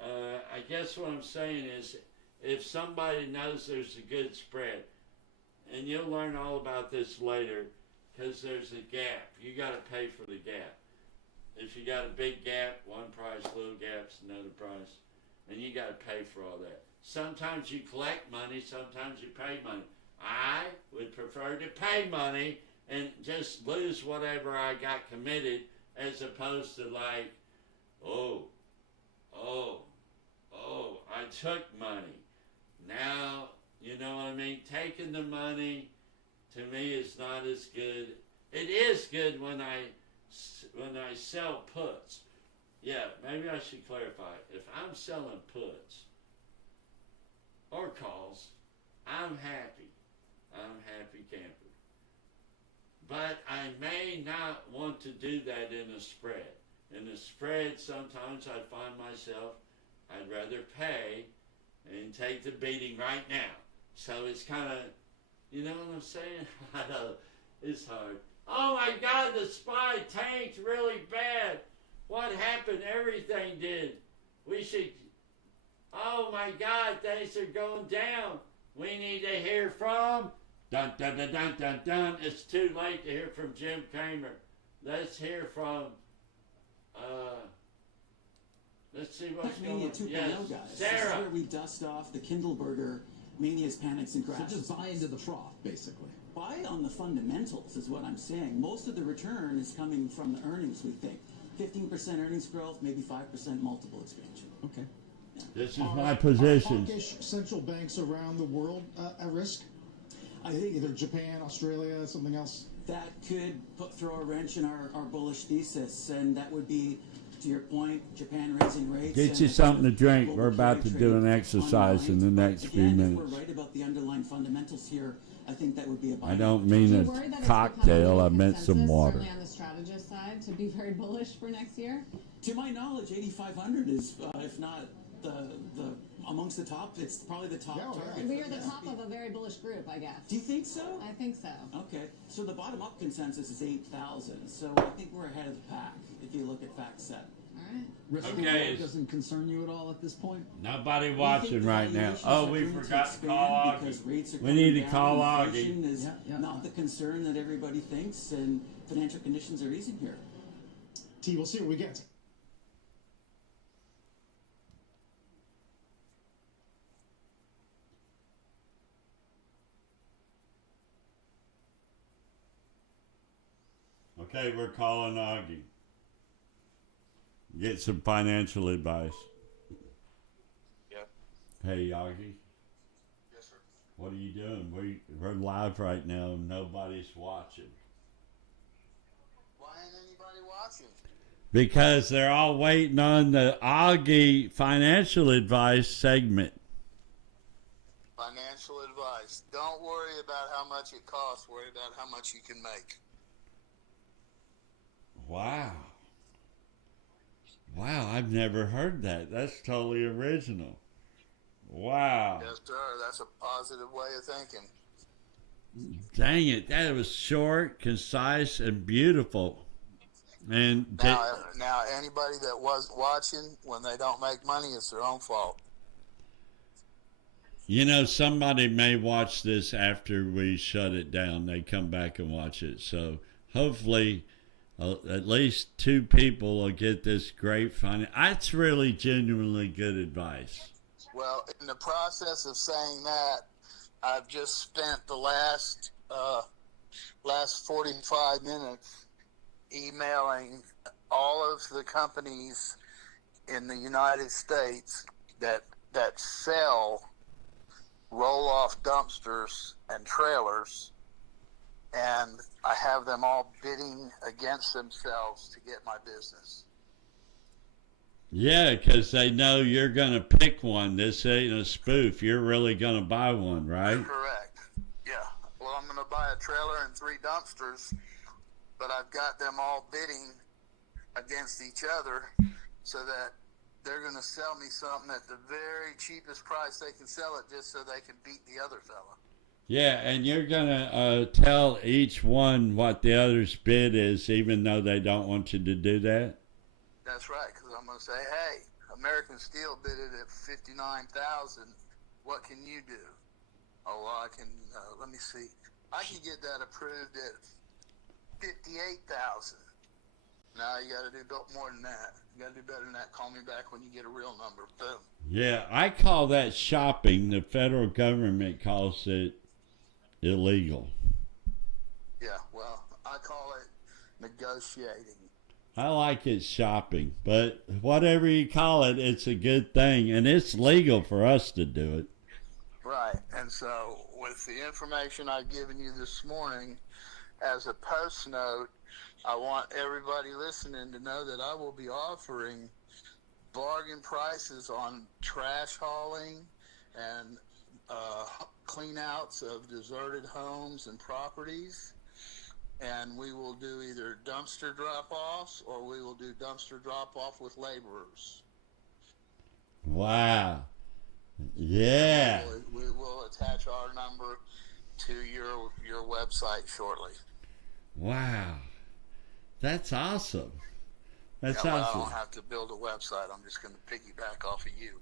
I guess what I'm saying is, if somebody knows there's a good spread, and you'll learn all about this later, because there's a gap. You got to pay for the gap. If you got a big gap, one price, little gap's another price, and you got to pay for all that. Sometimes you collect money, sometimes you pay money. I would prefer to pay money and just lose whatever I got committed, as opposed to like, I took money. Now, you know what I mean? Taking the money, to me, is not as good. It is good when I sell puts. Yeah, maybe I should clarify. If I'm selling puts or calls, I'm happy. I'm happy camper. But I may not want to do that in a spread. In a spread, sometimes I find myself, I'd rather pay and take the beating right now. So it's kind of, you know what I'm saying? I know, it's hard. Oh my God, the SPY tanked really bad. What happened? Everything did. We should, oh my God, things are going down. We need to hear from, dun dun dun dun dun dun. It's too late to hear from Jim Cramer. Let's hear from, let's see what's going on. 2.0, Yes, guys. Sarah. This is where we dust off the Kindleberger manias, panics, and crashes. So just buy into the trough, basically. Buy on the fundamentals is what I'm saying. Most of the return is coming from the earnings, we think. 15% earnings growth, maybe 5% multiple expansion. Okay. This is my position. Are hawkish central banks around the world at risk? I think Either Japan, Australia, something else? that could throw a wrench in our bullish thesis, and that would be, to your point, Japan raising rates. Get and you something to drink. global We're about to carry do an trade exercise in the unwind. next But few again, minutes. If we're right about the underlying fundamentals here, I think that would be a buy. I don't Do you mean worry that a it's cocktail. I becoming meant some consensus, water. certainly on the strategist side, to be very bullish for next year? To my knowledge, 8,500 is, if not the amongst the top, it's probably the top Yeah, well, target. We are the top of a very bullish group, I guess. Do you think so? I think so. Okay, so the bottom-up consensus is 8,000. So I think we're ahead of the pack if you look at FactSet. All right. Risk Okay. reward doesn't concern you at all at this point? Nobody We think watching the right now. valuations Oh, are we going to forgot to expand call because Augie. rates are We coming need to down, call Augie. inflation is Yeah. not the concern that everybody thinks, and financial conditions are easing here. T, we'll see what we get. Okay, we're calling Augie. Get some financial advice. Yep. Hey, Augie, Yes, sir. what are you doing? We're live right now and nobody's watching. Why ain't anybody watching? Because they're all waiting on the Augie financial advice segment. Financial advice. Don't worry about how much it costs. Worry about how much you can make. Wow. Wow, I've never heard that. That's totally original. Wow. Yes, sir. That's a positive way of thinking. Dang it. That was short, concise, and beautiful. And Now, anybody that wasn't watching, when they don't make money, it's their own fault. you know, somebody may watch this after we shut it down. They come back and watch it. So hopefully at least 2 people will get this great fun. That's really genuinely good advice. Well, in the process of saying that, I've just spent the last 45 minutes emailing all of the companies in the United States that sell roll-off dumpsters and trailers, and I have them all bidding against themselves to get my business. Yeah, because they know you're going to pick one. This ain't a spoof. You're really going to buy one, right? Correct. Yeah. Well, I'm going to buy a trailer and 3 dumpsters, but I've got them all bidding against each other so that they're going to sell me something at the very cheapest price they can sell it, just so they can beat the other fella. Yeah, and you're going to tell each one what the other's bid is, even though they don't want you to do that? That's right, because I'm going to say, hey, American Steel bid it at $59,000. What can you do? Oh, well, I can, let me see. I can get that approved at $58,000. No, you got to do more than that. You got to do better than that. Call me back when you get a real number. Boom. Yeah, I call that shopping. The federal government calls it illegal. Yeah, well, I call it negotiating. I like it shopping, but whatever you call it, it's a good thing, and it's legal for us to do it. Right, and so with the information I've given you this morning, as a post note, I want everybody listening to know that I will be offering bargain prices on trash hauling and clean outs of deserted homes and properties. And we will do either dumpster drop-offs or we will do dumpster drop-off with laborers. Wow. Yeah. We will attach our number to your website shortly. Wow. That's awesome. That's Yeah, well, awesome. I don't have to build a website. I'm just going to piggyback off of you.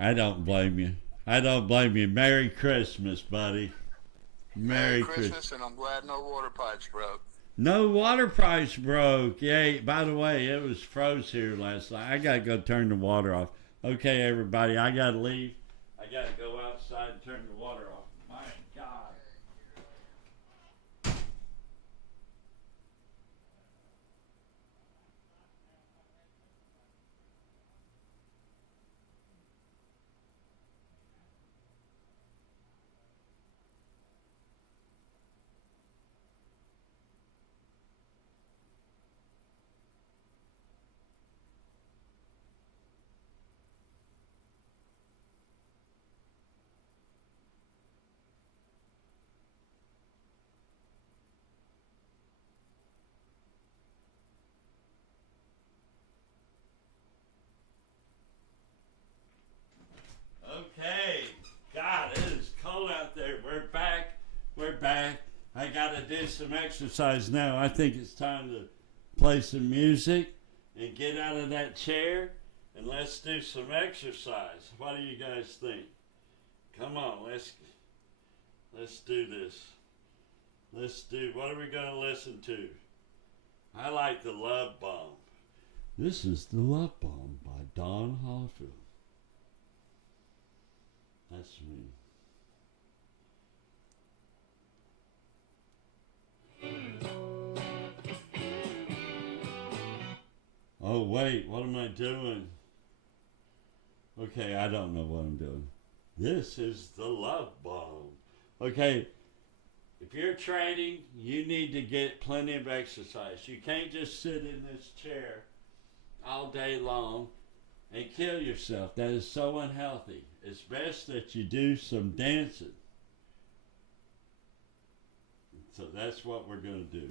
I don't blame you. I don't blame you. Merry Christmas, buddy. Merry Christmas, and I'm glad no water pipes broke. No water pipes broke. Yay. By the way, it was froze here last night. I got to go turn the water off. Okay, everybody, I got to leave. I got to go outside and turn the water off. My God. Okay, God, it is cold out there. We're back. We're back. I got to do some exercise now. I think it's time to play some music and get out of that chair and let's do some exercise. What do you guys think? Come on, let's do this. What are we going to listen to? I like the Love Bomb. This is the Love Bomb by Don Holifield. That's me. Oh, wait, what am I doing? Okay, I don't know what I'm doing. This is the Love Bomb. Okay, if you're training, you need to get plenty of exercise. You can't just sit in this chair all day long and kill yourself. That is so unhealthy. It's best that you do some dancing. So that's what we're going to do.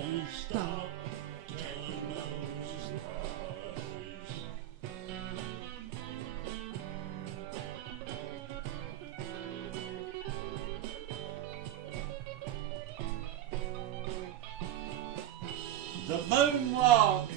and stop telling those lies. The moonwalk.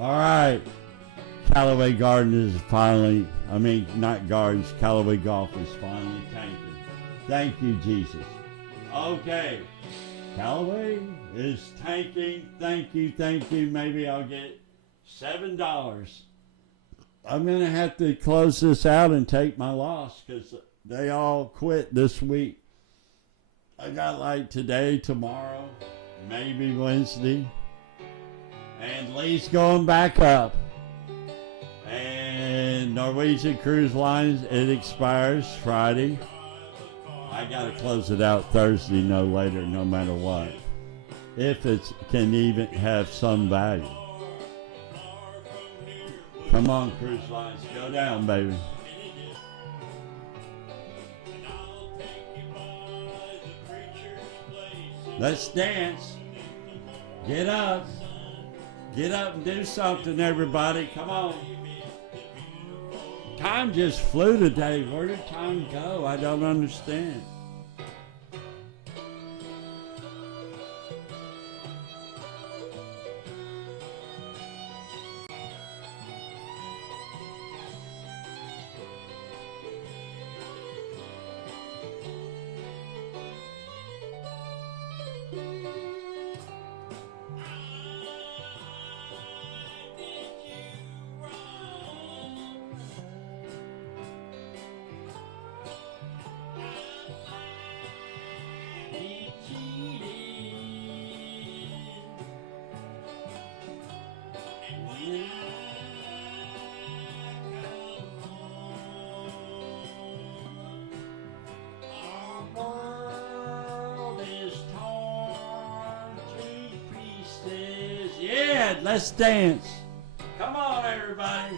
All right. Callaway Gardens is finally, not Gardens, Callaway Golf is finally tanking. Thank you, Jesus. Okay. Callaway is tanking. Thank you. Maybe I'll get $7. I'm going to have to close this out and take my loss because they all quit this week. I got like today, tomorrow, maybe Wednesday. And Lee's going back up. And Norwegian Cruise Lines, it expires Friday. I got to close it out Thursday, no later, no matter what. If it can even have some value. Come on, Cruise Lines, go down, baby. Let's dance. Get up. Get up and do something, everybody. Come on. Time just flew today. Where did time go? I don't understand. Let's dance. Come on, everybody.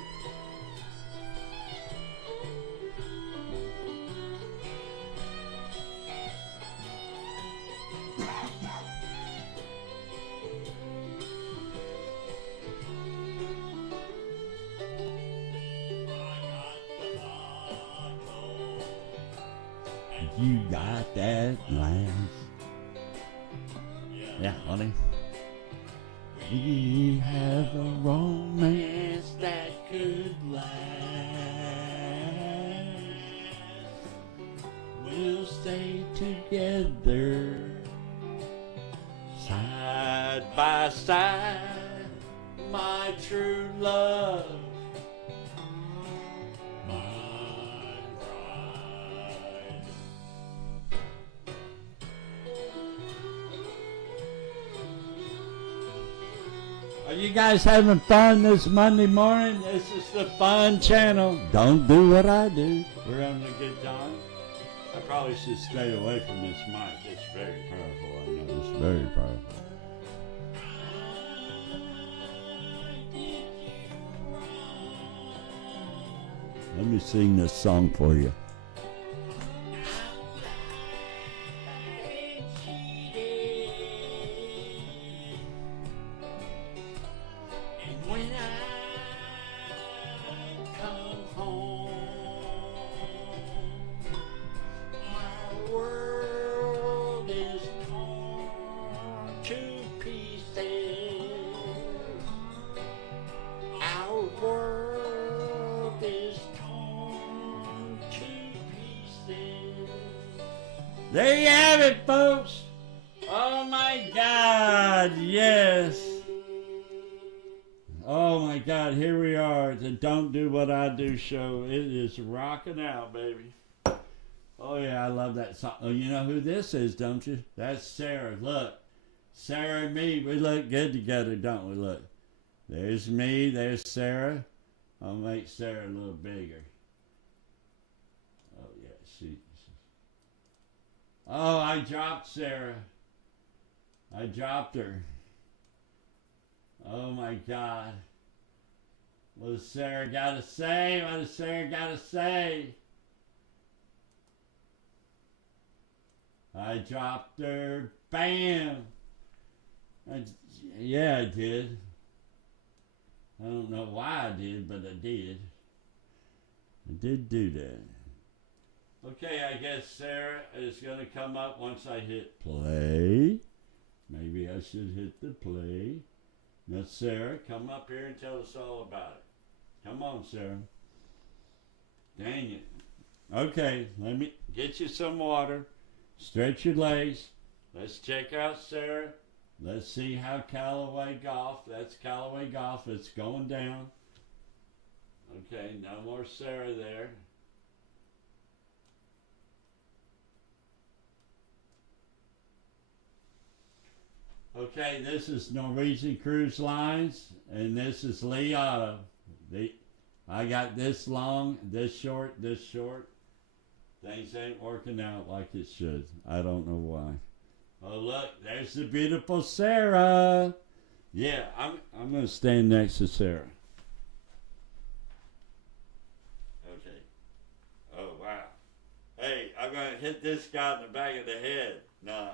You got that last. Yeah, honey. We have a romance that could last. We'll stay together, side by side, my true love. Are you guys having fun this Monday morning? This is the fun channel. Don't do what I do. We're having a good time. I probably should stay away from this mic. It's very powerful. I know it's very powerful. Let me sing this song for you. There you have it, folks. Oh my God, yes. Oh my God, here we are. start. The Don't Do What I Do show. It is rocking out, baby. Oh, yeah, I love that song. Oh, you know who this is, don't you? That's Sarah. Look. Sarah and me, we look good together, don't we? Look. There's me. There's Sarah. I'll make Sarah a little bigger. Oh, yeah, she. Oh, I dropped Sarah. I dropped her. Oh, my God. What has Sarah got to say? What has Sarah got to say? I dropped her. Bam! Yeah, I did. I don't know why I did, but I did. I did do that. Okay, I guess Sarah is going to come up once I hit play. Maybe I should hit the play. Now, Sarah, come up here and tell us all about it. Come on, Sarah. Dang it. Okay, let me get you some water. Stretch your legs. Let's check out Sarah. Let's see how Callaway Golf. That's Callaway Golf. It's going down. Okay, no more Sarah there. Okay, this is Norwegian Cruise Lines, and this is Lee Auto. I got this long, this short, this short. Things ain't working out like it should. I don't know why. Oh, look, there's the beautiful Sarah. Yeah, I'm going to stand next to Sarah. Okay. Oh, wow. Hey, I'm going to hit this guy in the back of the head. Nah.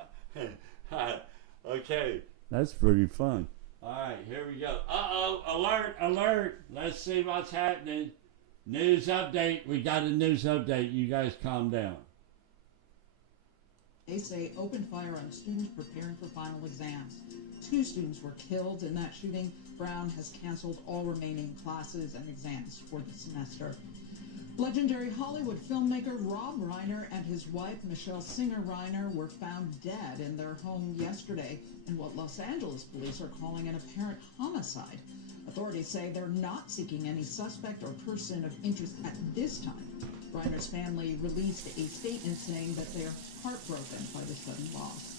Okay. That's pretty fun. All right, here we go. Uh-oh, alert, alert. Let's see what's happening. News update. We got a news update. You guys calm down. They say opened fire on students preparing for final exams. 2 students were killed in that shooting. Brown has canceled all remaining classes and exams for the semester. Legendary Hollywood filmmaker Rob Reiner and his wife Michelle Singer Reiner were found dead in their home yesterday in what Los Angeles police are calling an apparent homicide. Authorities say they're not seeking any suspect or person of interest at this time. Reiner's family released a statement saying that they are heartbroken by the sudden loss.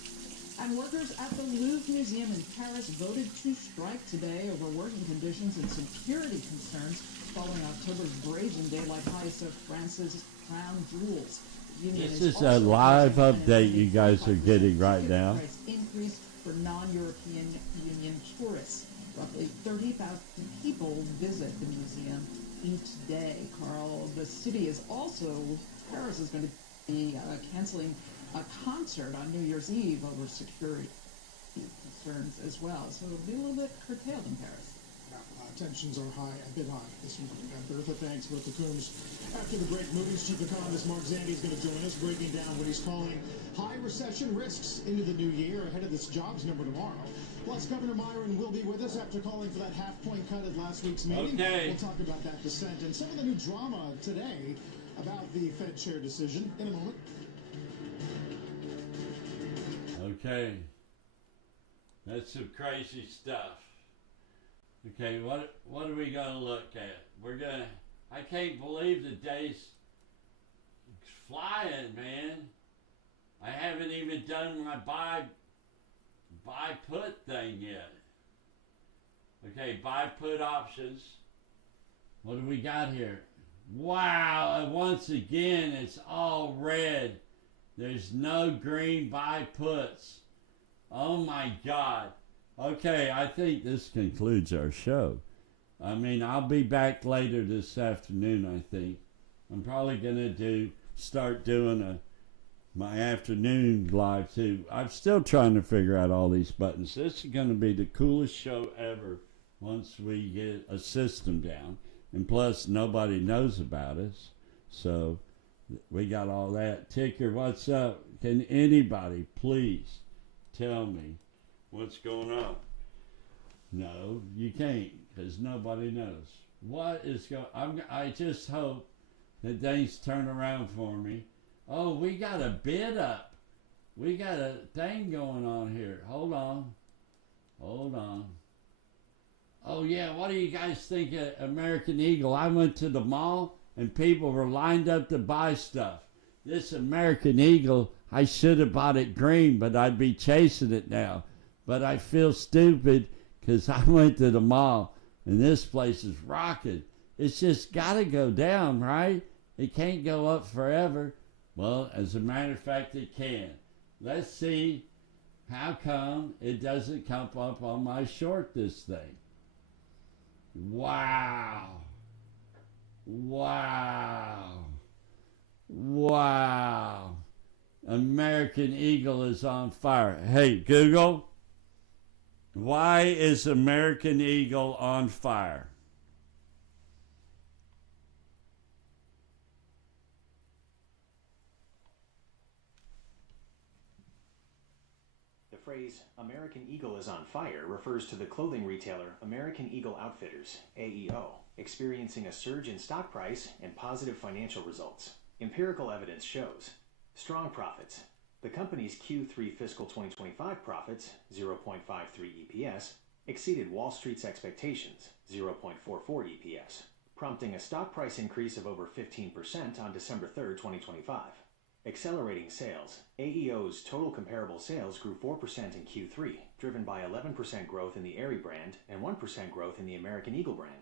And workers at the Louvre Museum in Paris voted to strike today over working conditions and security concerns following October's brazen daylight heist of France's crown jewels. This is a live update you guys are getting right now. Price increase for non-European Union tourists. Roughly 30,000 people visit the museum each day. Carl, the city is also, Paris is going to be canceling a concert on New Year's Eve over security concerns as well. So it'll be a little bit curtailed in Paris. Tensions are high, a bit high this morning. Bertha, thanks. Bertha Coombs. After the break, Moody's chief economist Mark Zandi is going to join us, breaking down what he's calling high recession risks into the new year ahead of this jobs number tomorrow. Plus, Governor Myron will be with us after calling for that half-point cut at last week's meeting. Okay. We'll talk about that dissent and some of the new drama today about the Fed chair decision in a moment. Okay. That's some crazy stuff. Okay, what are we gonna look at? I can't believe the day's flying, man. I haven't even done my buy put thing yet. Okay, buy put options. What do we got here? Wow, and once again it's all red. There's no green buy puts. Oh my God. Okay, I think this concludes our show. I mean, I'll be back later this afternoon, I think. I'm probably going to start doing my afternoon live too. I'm still trying to figure out all these buttons. This is going to be the coolest show ever once we get a system down. And plus, nobody knows about us. So we got all that. Ticker, what's up? Can anybody please tell me what's going on? No, you can't, because nobody knows. What is going on? I just hope that things turn around for me. Oh, we got a bid up. We got a thing going on here. Hold on. Oh yeah, what do you guys think of American Eagle? I went to the mall and people were lined up to buy stuff. This American Eagle, I should have bought it green, but I'd be chasing it now. But I feel stupid because I went to the mall and this place is rocking. It's just got to go down, right? It can't go up forever. Well, as a matter of fact, it can. Let's see how come it doesn't come up on my short this thing. Wow. Wow. Wow. American Eagle is on fire. Hey, Google, why is American Eagle on fire? The phrase American Eagle is on fire refers to the clothing retailer American Eagle Outfitters, AEO, experiencing a surge in stock price and positive financial results. Empirical evidence shows strong profits. The company's Q3 fiscal 2025 profits, 0.53 EPS, exceeded Wall Street's expectations, 0.44 EPS, prompting a stock price increase of over 15% on December 3, 2025. Accelerating sales, AEO's total comparable sales grew 4% in Q3, driven by 11% growth in the Aerie brand and 1% growth in the American Eagle brand.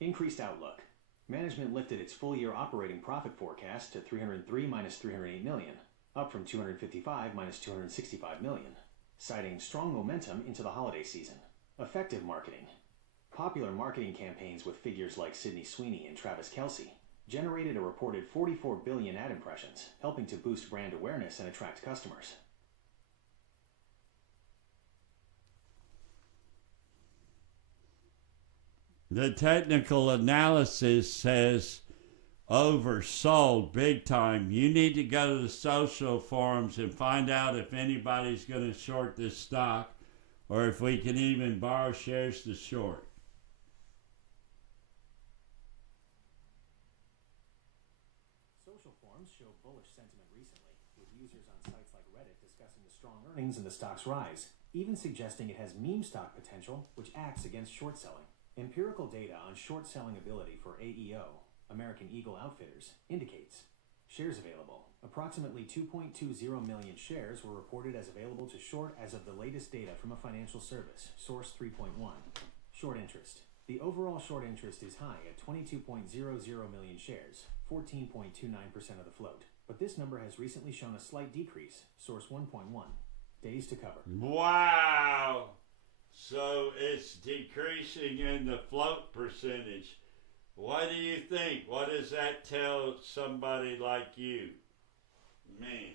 Increased outlook. Management lifted its full-year operating profit forecast to 303 minus 308 million, up from 255 minus 265 million, citing strong momentum into the holiday season. Effective marketing. Popular marketing campaigns with figures like Sydney Sweeney and Travis Kelce generated a reported 44 billion ad impressions, helping to boost brand awareness and attract customers. The technical analysis says oversold big time. You need to go to the social forums and find out if anybody's going to short this stock or if we can even borrow shares to short. Social forums show bullish sentiment recently, with users on sites like Reddit discussing the strong earnings and the stock's rise, even suggesting it has meme stock potential, which acts against short selling. Empirical data on short selling ability for AEO, American Eagle Outfitters, indicates shares available. Approximately 2.20 million shares were reported as available to short as of the latest data from a financial service, source 3.1. Short interest. The overall short interest is high at 22.00 million shares, 14.29% of the float. But this number has recently shown a slight decrease, source 1.1. Days to cover. Wow! So it's decreasing in the float percentage. What do you think? What does that tell somebody like you? Man.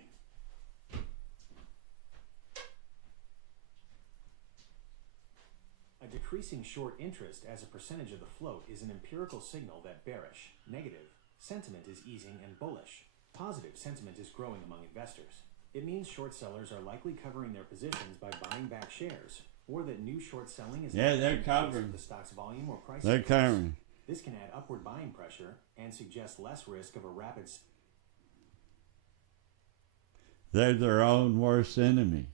A decreasing short interest as a percentage of the float is an empirical signal that bearish, negative, sentiment is easing and bullish, positive sentiment is growing among investors. It means short sellers are likely covering their positions by buying back shares, or that new short selling is they're covering the stock's volume or price. They're covering. This can add upward buying pressure and suggest less risk of a rapid. They're their own worst enemy.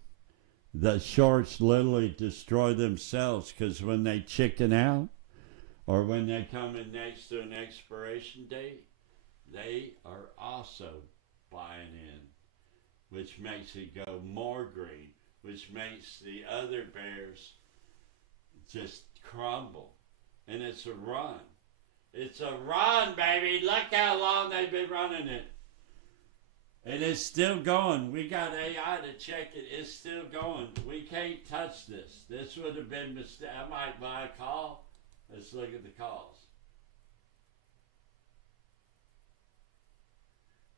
The shorts literally destroy themselves because when they chicken out or when they come in next to an expiration date, they are also buying in, which makes it go more green, which makes the other bears just crumble. And it's a run. It's a run, baby. Look how long they've been running it. And it's still going. We got AI to check it. It's still going. We can't touch this. This would have been mistake. I might buy a call. Let's look at the calls.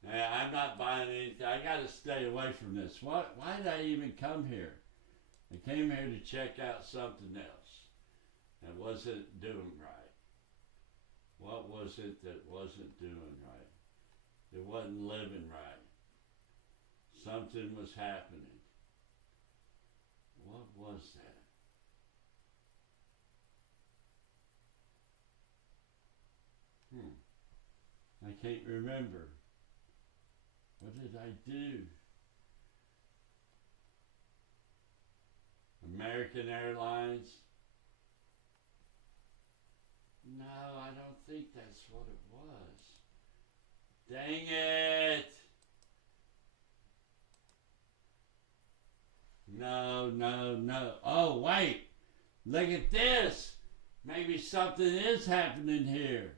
Now, I'm not buying anything. I got to stay away from this. Why did I even come here? I came here to check out something else. I wasn't doing right. What was it that wasn't doing right? It wasn't living right. Something was happening. What was that? I can't remember. What did I do? American Airlines. No, I don't think that's what it was. Dang it! No, no, no. Oh, wait. Look at this. Maybe something is happening here.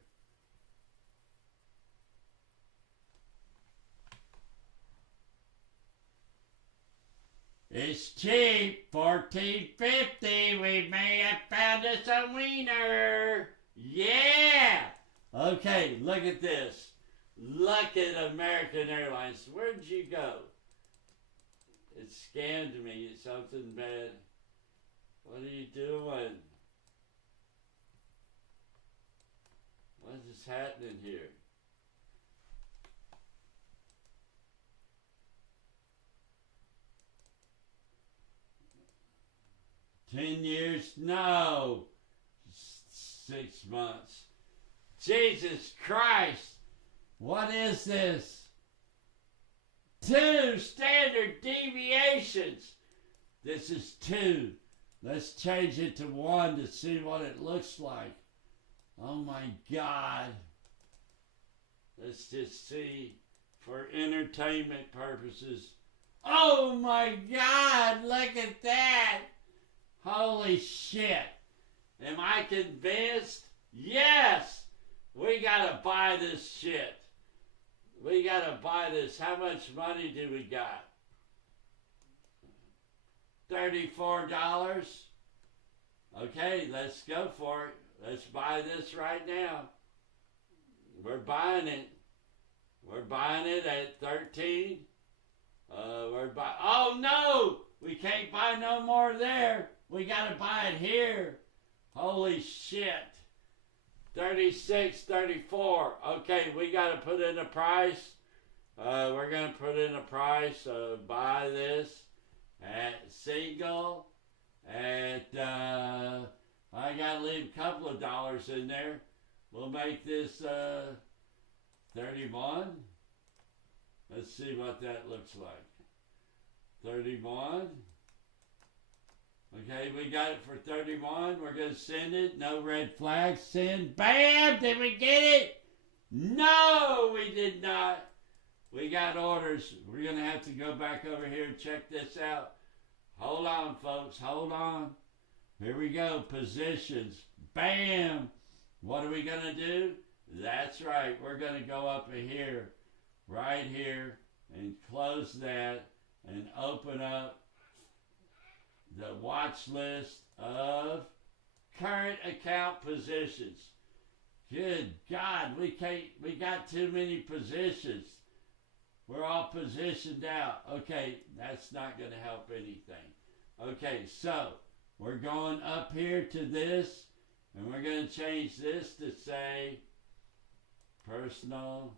It's cheap, $14.50. We may have found us a wiener. Yeah. Okay, look at this. Look at American Airlines. Where'd you go? It scanned me. It's something bad. What are you doing? What is happening here? $10? No. 6 months. Jesus Christ. What is this? 2 standard deviations. This is 2. Let's change it to 1 to see what it looks like. Oh my God. Let's just see for entertainment purposes. Oh my God, look at that. Holy shit. Am I convinced? Yes. We gotta buy this shit. We gotta buy this. How much money do we got? $34. Okay, let's go for it. Let's buy this right now. We're buying it. We're buying it at 13. Oh no! We can't buy no more there. We gotta buy it here. Holy shit. 36, 34. Okay, we gotta put in a price. We're gonna put in a price. Buy this at single at I gotta leave a couple of dollars in there. We'll make this 31. Let's see what that looks like. 31. Okay, we got it for 31. We're going to send it. No red flags. Send. Bam! Did we get it? No, we did not. We got orders. We're going to have to go back over here and check this out. Hold on, folks. Hold on. Here we go. Positions. Bam! What are we going to do? That's right. We're going to go up here, right here, and close that and open up the watch list of current account positions. Good God, we got too many positions. We're all positioned out. Okay, that's not going to help anything. Okay, so we're going up here to this, and we're going to change this to say personal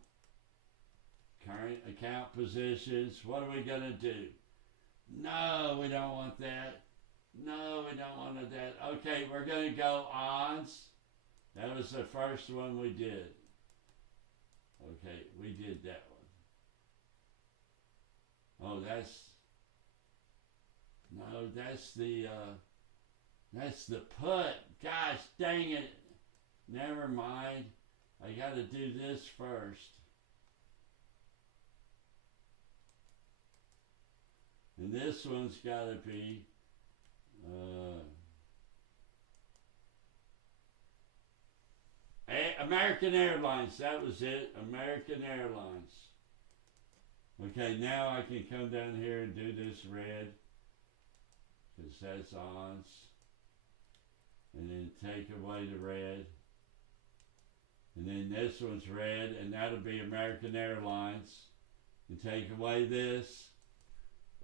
current account positions. What are we going to do? No, we don't want that. No, we don't want that. Okay, we're going to go ons. That was the first one we did. Okay, we did that one. Oh, that's the put. Gosh dang it. Never mind. I got to do this first. And this one's got to be American Airlines. That was it. American Airlines. Okay, now I can come down here and do this red, because that's ons. And then take away the red. And then this one's red, and that'll be American Airlines. And take away this.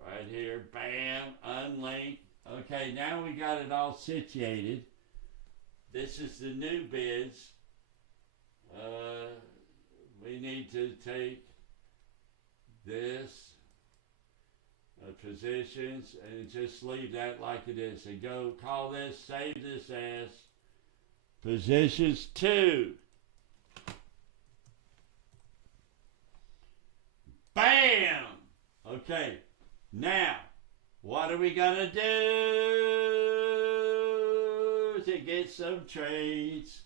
Right here, bam, unlink. Okay, now we got it all situated. This is the new bids. We need to take this positions and just leave that like it is. And go call this, save this as positions 2. Bam! Okay. Now, what are we going to do to get some trades?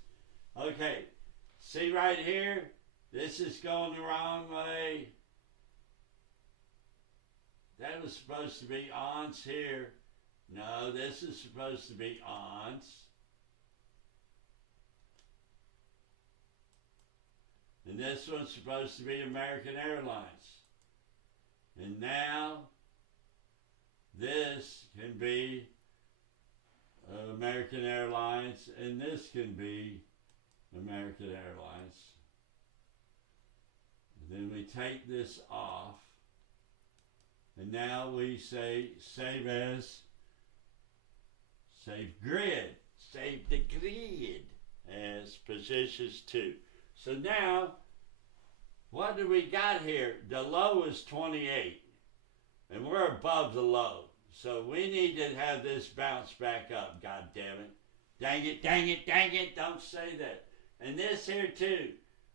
Okay, see right here? This is going the wrong way. That was supposed to be ons here. No, this is supposed to be ons. And this one's supposed to be American Airlines. And now this can be American Airlines, and this can be American Airlines. And then we take this off, and now we say save as, save grid, save the grid as positions 2. So now, what do we got here? The low is 28, and we're above the low. So we need to have this bounce back up, God damn it. Dang it, dang it, dang it, don't say that. And this here too.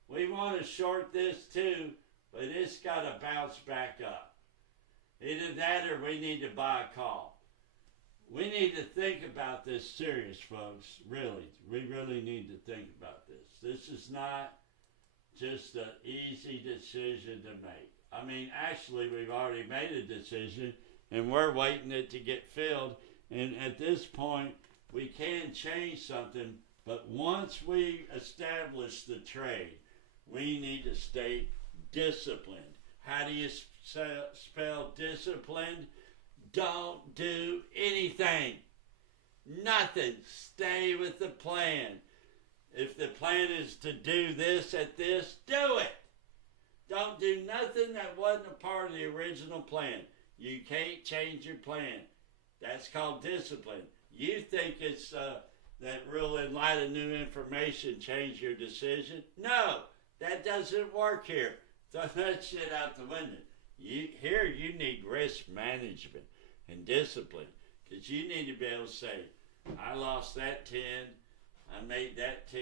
We want to short this too, but it's got to bounce back up. Either that or we need to buy a call. We need to think about this serious, folks. Really. We really need to think about this. This is not just an easy decision to make. I mean, actually, we've already made a decision, and we're waiting it to get filled. And at this point, we can change something, but once we establish the trade, we need to stay disciplined. How do you spell disciplined? Don't do anything. Nothing. Stay with the plan. If the plan is to do this at this, do it. Don't do nothing that wasn't a part of the original plan. You can't change your plan. That's called discipline. You think it's that rule in light of new information change your decision? No, that doesn't work here. Throw that shit out the window. Here you need risk management and discipline, because you need to be able to say, I lost that 10, I made that 10,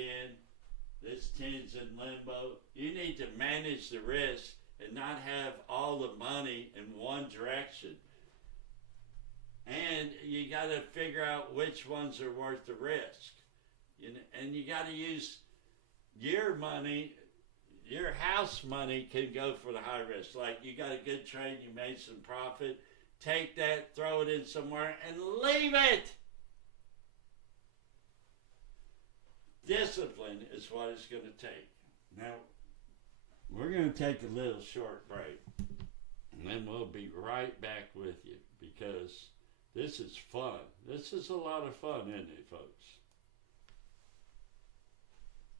this 10's in limbo. You need to manage the risk and not have all the money in one direction. And you got to figure out which ones are worth the risk. And you got to use your money. Your house money can go for the high risk. Like you got a good trade, you made some profit. Take that, throw it in somewhere, and leave it. Discipline is what it's going to take. Now, we're going to take a little short break. And then we'll be right back with you, because this is fun. This is a lot of fun, isn't it, folks?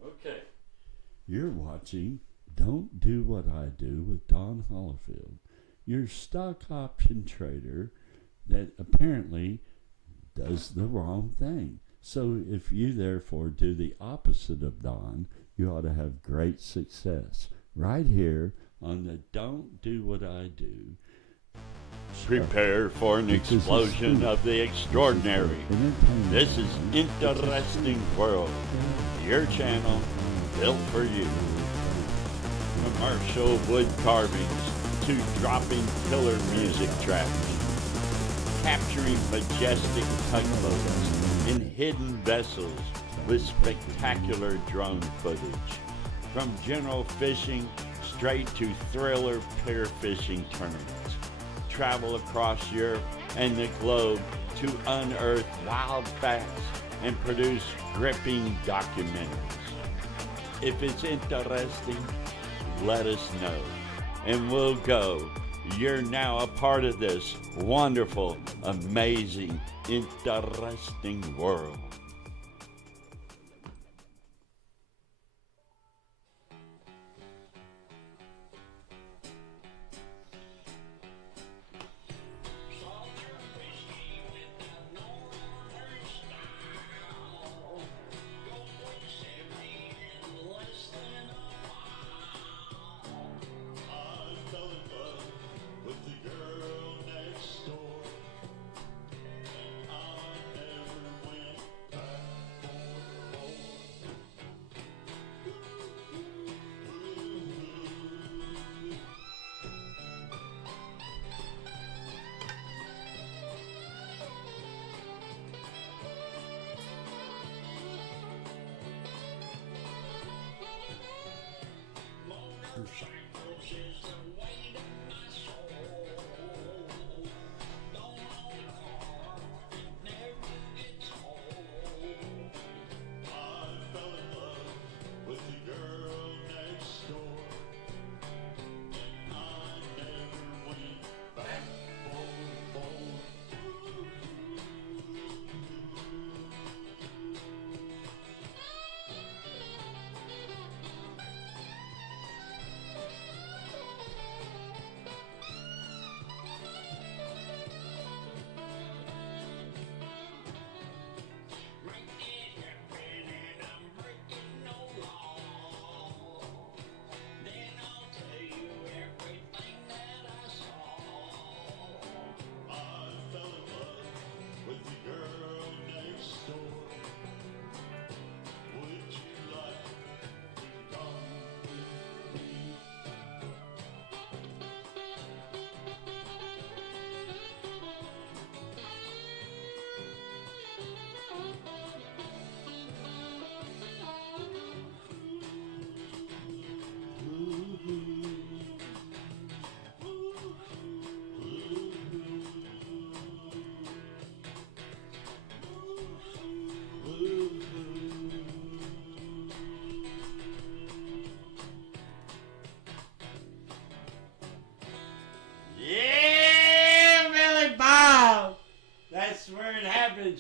Okay. You're watching Don't Do What I Do with Don Holifield, your stock option trader that apparently does the wrong thing. So if you therefore do the opposite of Don, you ought to have great success. Right here on the Don't Do What I Do. Prepare for an explosion of the extraordinary. This is Interesting World, your channel built for you. Commercial wood carvings to dropping killer music tracks, capturing majestic tugboats in hidden vessels with spectacular drone footage. From general fishing straight to thriller pier fishing tournaments. Travel across Europe and the globe to unearth wild facts and produce gripping documentaries. If it's interesting, let us know, and we'll go. You're now a part of this wonderful, amazing, interesting world.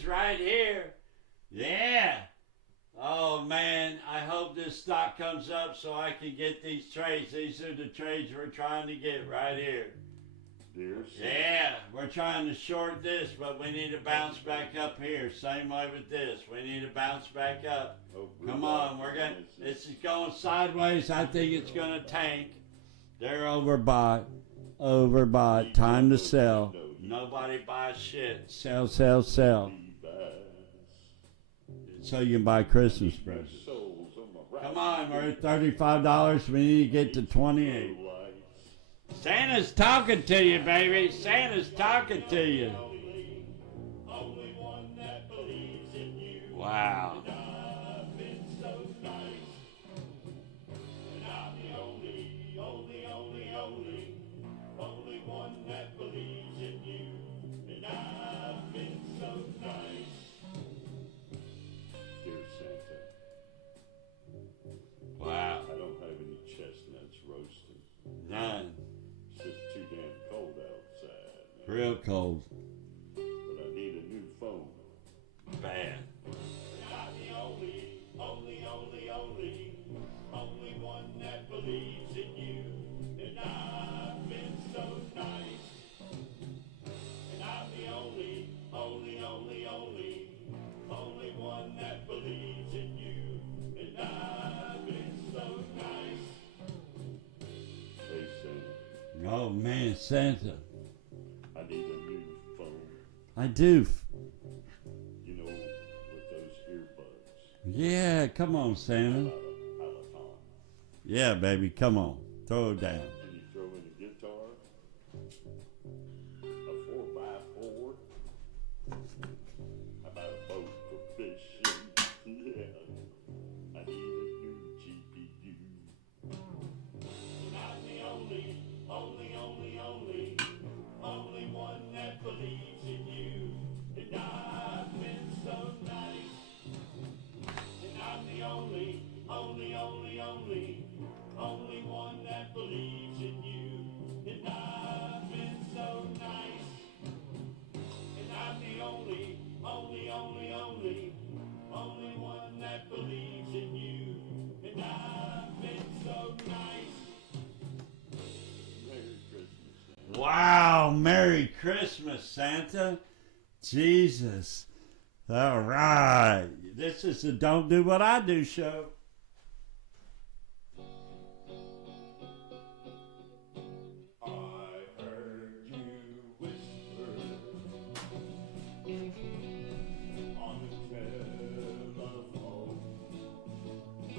Right here. Yeah. Oh man, I hope this stock comes up so I can get these trades. These are the trades we're trying to get right here. Yeah, we're trying to short this, but we need to bounce back up here. Same way with this. We need to bounce back up. Come on, this is going sideways. I think it's gonna tank. They're overbought. Overbought. Time to sell. Nobody buys shit. Sell, sell, sell. So you can buy Christmas presents. Come on, we're at $35. We need to get to 28. Santa's talking to you, baby. Santa's talking to you. Wow. Wow. I don't have any chestnuts roasting. None. It's just too damn cold outside. Man. Real cold. But I need a new phone. Bad. I'm the only one that believes in you. And I've been so nice. And I'm the only one that believes in you. And I've been so nice. Hey, Santa. Oh man, Santa. I need a new phone. I do. You know, with those earbuds. Yeah, come on, Santa. Yeah, baby, come on. Throw it down. Can you throw in a guitar? A 4x4? How about a boat for fishing? Yeah. I need a new GPU. And I'm the only one that believes in you. And I've been so nice. And I'm the only one that believes in you. And I've been so nice. And I'm the only one that believes in you. And I've been so nice. Merry Christmas, Santa. Wow, Merry Christmas, Santa. Jesus. All right. This is the Don't Do What I Do show. I heard you whisper on the telephone. You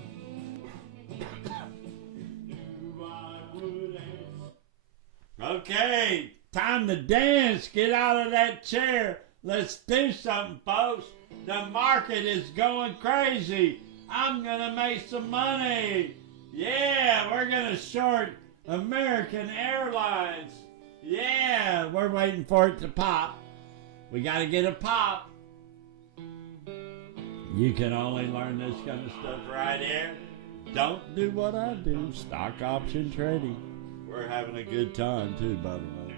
knew I would answer. Okay, time to dance. Get out of that chair. Let's do something, folks. The market is going crazy. I'm going to make some money. Yeah. Yeah, we're gonna short American Airlines. Yeah, we're waiting for it to pop. We gotta get a pop. You can only learn this kind of stuff right here. Don't do what I do. Stock option trading. We're having a good time too, by the way.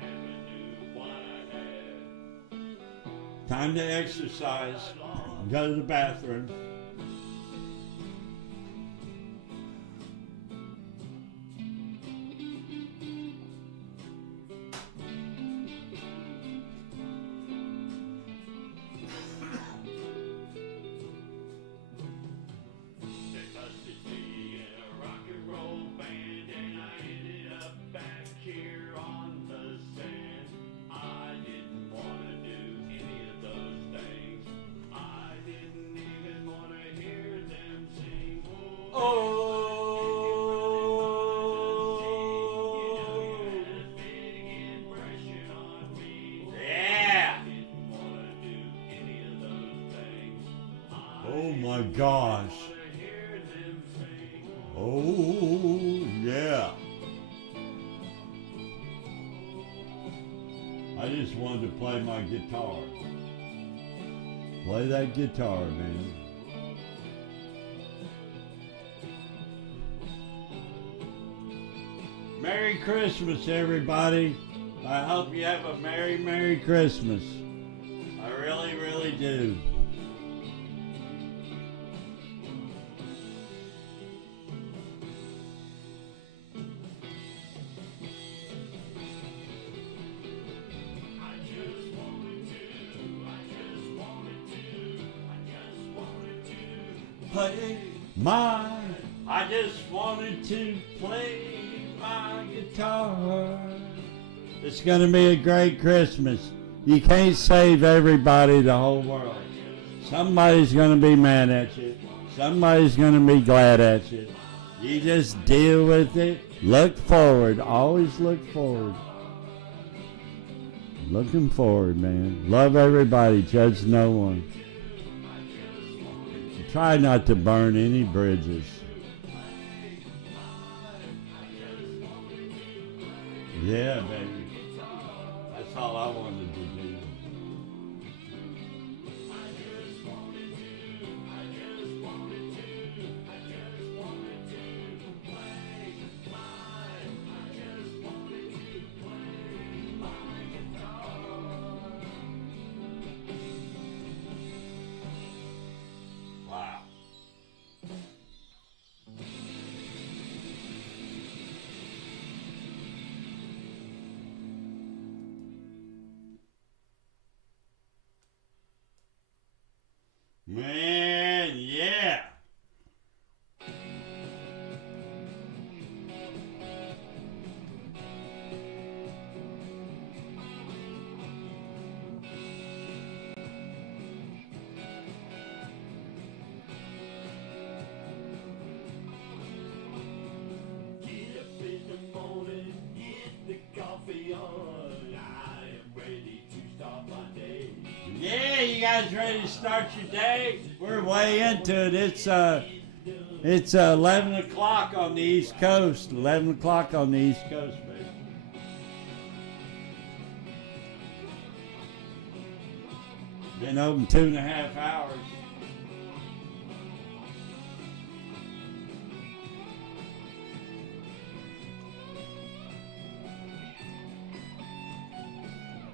Time to exercise. Go to the bathroom. Oh my gosh. Oh yeah. I just wanted to play my guitar. Play that guitar, man. Merry Christmas, everybody. I hope you have a Merry, Merry Christmas. I really, really do. I just wanted to play my guitar. It's going to be a great Christmas. You can't save everybody, the whole world. Somebody's going to be mad at you. Somebody's going to be glad at you. You just deal with it. Look forward. Always look forward. Looking forward, man. Love everybody. Judge no one. Try not to burn any bridges. Yeah, baby. That's all I wanted to do. Man, yeah. Get up in the morning, get the coffee on. I am ready to start my day. Yeah, you guys ready to start your day? We're way into it. It's 11 o'clock on the East Coast. 11 o'clock on the East Coast, baby. Been open 2.5 hours.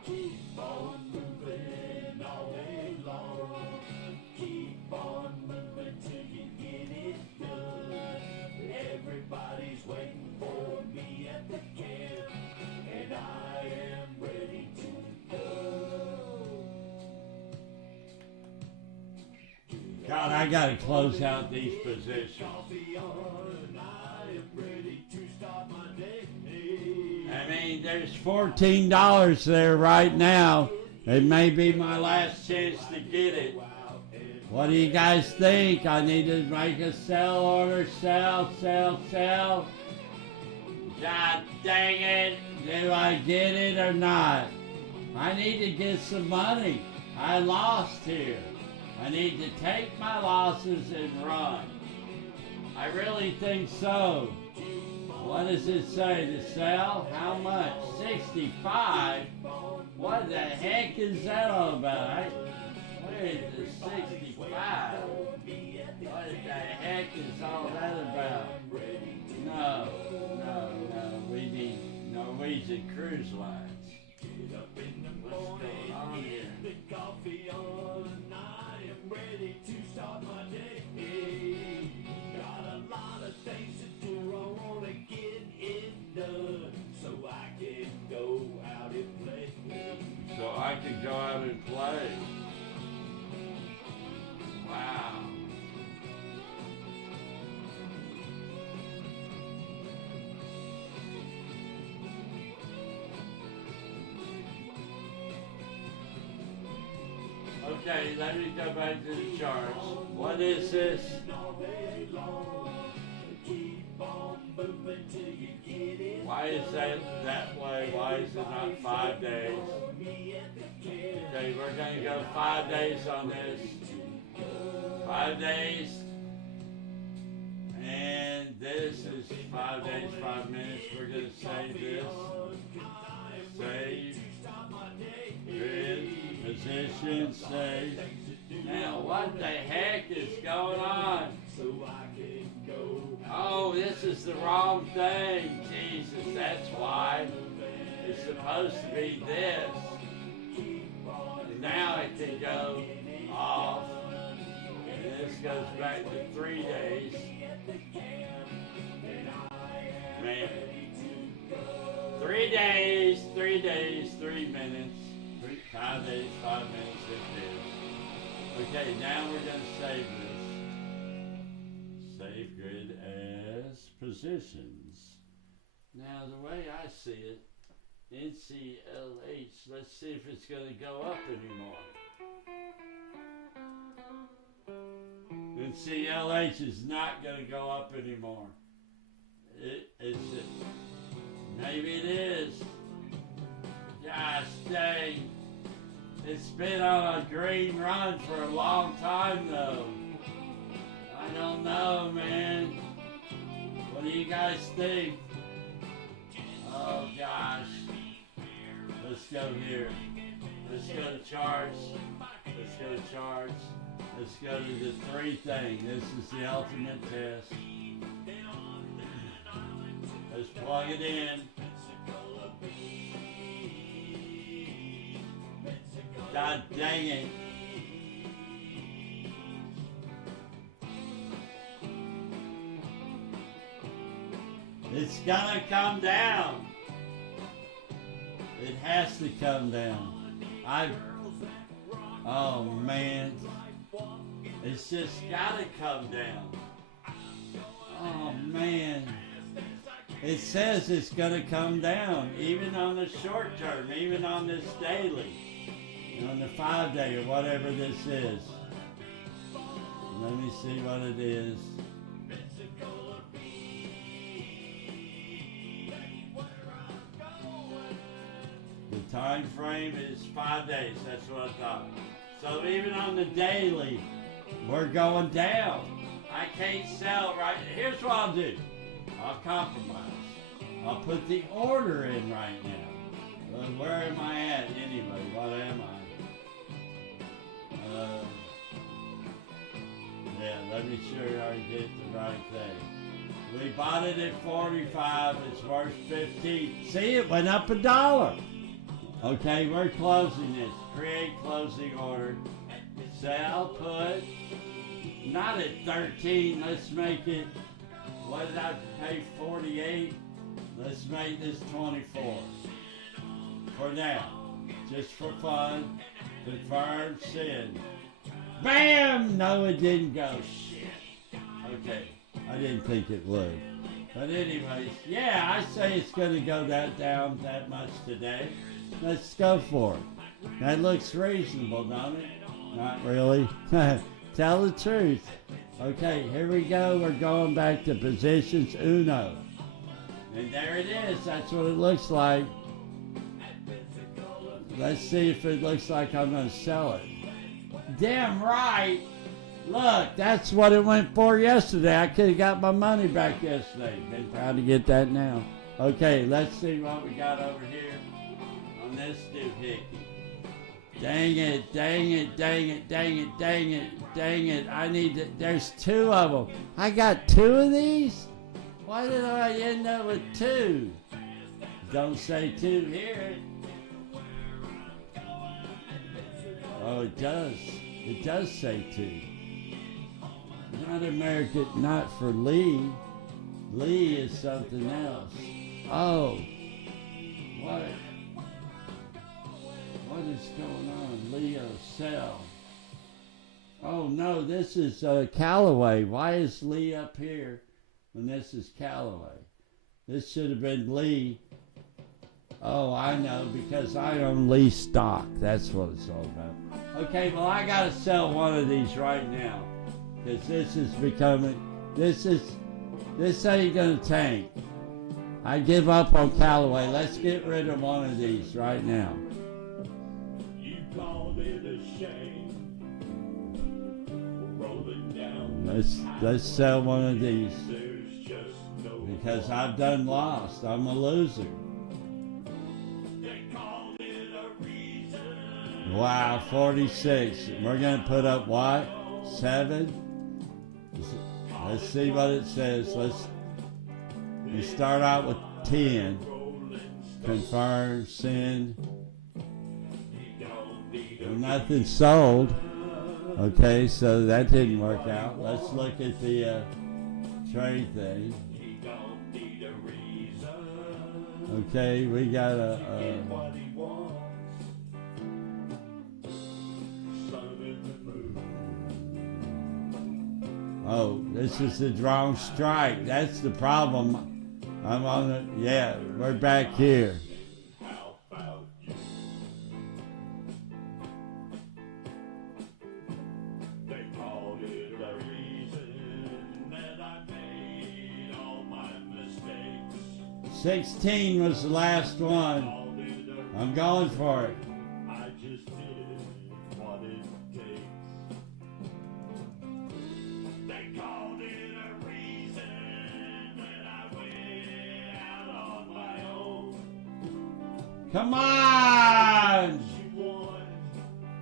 Keep on moving all day long. Keep on moving till you get it done. Everybody's waiting for me at the camp, and I am ready to go. God, I gotta close out these positions. I am ready to start my day. I mean, there's $14 there right now. It may be my last chance to get it. What do you guys think? I need to make a sell order. Sell. God dang it. Do I get it or not? I need to get some money. I lost here. I need to take my losses and run. I really think so. What does it say to sell? How much? 65? What the heck is that all about? Where is the 65? What the heck is all that about? No. We need Norwegian Cruise Lines. What's going on here? So I can go out and play. Wow. Okay, let me go back to the charts. What is this? Why is that way? Why is it not 5 days? Okay, we're going to go 5 days on this. 5 days. And this is 5 days, 5 minutes. We're going to save this. Save. Grid. Position. Save. Now, what the heck is going on? Oh, this is the wrong thing. Jesus, that's why. It's supposed to be this. And now it can go off. And this goes back to 3 days. Man. 3 days, 3 days, 3 minutes. 5 days, 5 minutes, 6 days. Okay, now we're going to save this. Save grid as positions. Now, the way I see it, NCLH, let's see if it's going to go up anymore. NCLH is not going to go up anymore. Maybe it is. Gosh dang. It's been on a green run for a long time though. I don't know, man. What do you guys think? Oh gosh. Let's go here. Let's go to charts. Let's go to charts. Let's go to the 3 thing. This is the ultimate test. Let's plug it in. God dang it. It's gonna come down. It has to come down. Oh man. It's just gotta come down. Oh man. It says it's gonna come down, even on the short term, even on this daily. On the 5 day or whatever this is. Let me see what it is. The time frame is 5 days. That's what I thought. So even on the daily, we're going down. I can't sell right. Here's what I'll do. I'll compromise. I'll put the order in right now. Well, where am I at anyway? What am I? Yeah, let me show you how to get the right thing. We bought it at 45, it's worth 15. See, it went up $1. Okay, we're closing this. Create closing order. Sell put. Not at 13, let's make it, what did I pay, 48? Let's make this 24. For now, just for fun. Confirm, send. Bam! No, it didn't go. Shit. Okay, I didn't think it would. But anyways, yeah, I say it's going to go down that much today. Let's go for it. That looks reasonable, don't it? Not really. Tell the truth. Okay, here we go. We're going back to positions uno. And there it is. That's what it looks like. Let's see if it looks like I'm going to sell it. Damn right. Look, that's what it went for yesterday. I could have got my money back yesterday. Been trying to get that now. Okay, let's see what we got over here on this doohickey. Dang it, dang it, dang it, dang it, dang it, dang it. I need to, there's two of them. I got two of these? Why did I end up with two? Don't say two here. Oh, it does. It does say two. Not American, not for Lee. Lee is something else. Oh, what is going on? Leo Cell. Oh no, this is Callaway. Why is Lee up here when this is Callaway? This should have been Lee. Oh, I know, because I own Lee stock. That's what it's all about. Okay, well, I gotta sell one of these right now, because this is becoming, this ain't gonna tank. I give up on Callaway. Let's get rid of one of these right now. You called it a shame. Rolling down. Let's sell one of these, There's just no because I've done lost. I'm a loser. They called it a reason. Wow, 46. We're gonna put up what? 7? Let's see what it says. We start out with 10. Confirm, send. Nothing sold. Okay, so that didn't work out. Let's look at the trade thing. Okay, we got a oh, this is the wrong strike. That's the problem. I'm on it. Yeah, we're back here. How about you? They called it a reason that I made all my mistakes. 16 was the last one. I'm going for it. I just did what it takes. They called it a reason that I went out on my own. Come on! She won.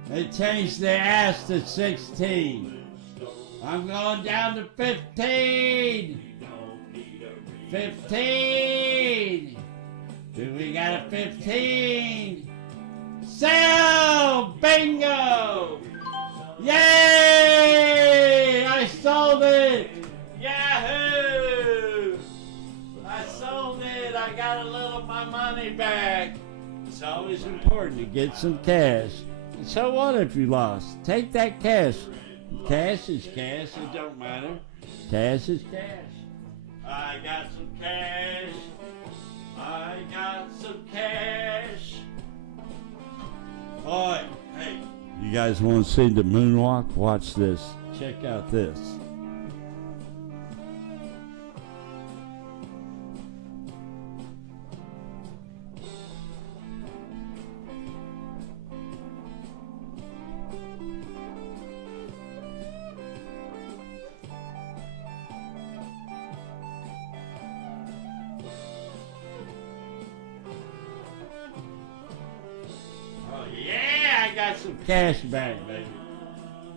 They changed the ass to 16. I'm going down to 15. 15. Do we got a 15? Sell! Bingo! Yay! I sold it! Yahoo! I sold it. I got a little of my money back. It's always important to get some cash. So what if you lost? Take that cash. Cash is cash. It don't matter. Cash is cash. I got some cash. I got some cash. Boy, hey. You guys want to see the moonwalk? Watch this. Check out this. Got some cash back, baby.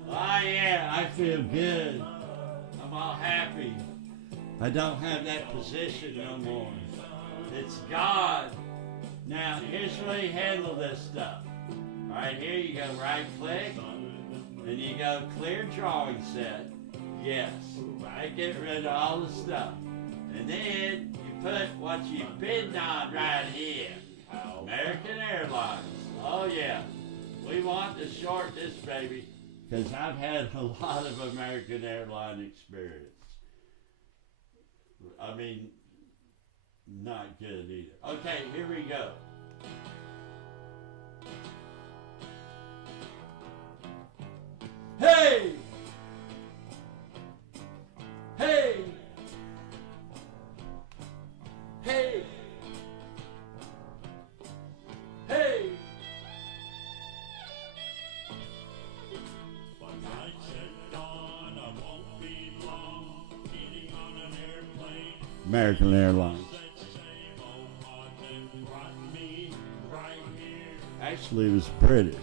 Oh yeah, I feel good. I'm all happy. I don't have that position no more. It's God. Now here's where you handle this stuff. Right here you go right click, and you go clear drawing set. Yes, I get rid of all the stuff. And then you put what you bid on right here. American Airlines. Oh yeah. We want to short this baby because I've had a lot of American airline experience. I mean, not good either. Okay, here we go. Hey! Hey! Hey! Hey! But I checked on American Airlines. Actually, it was British.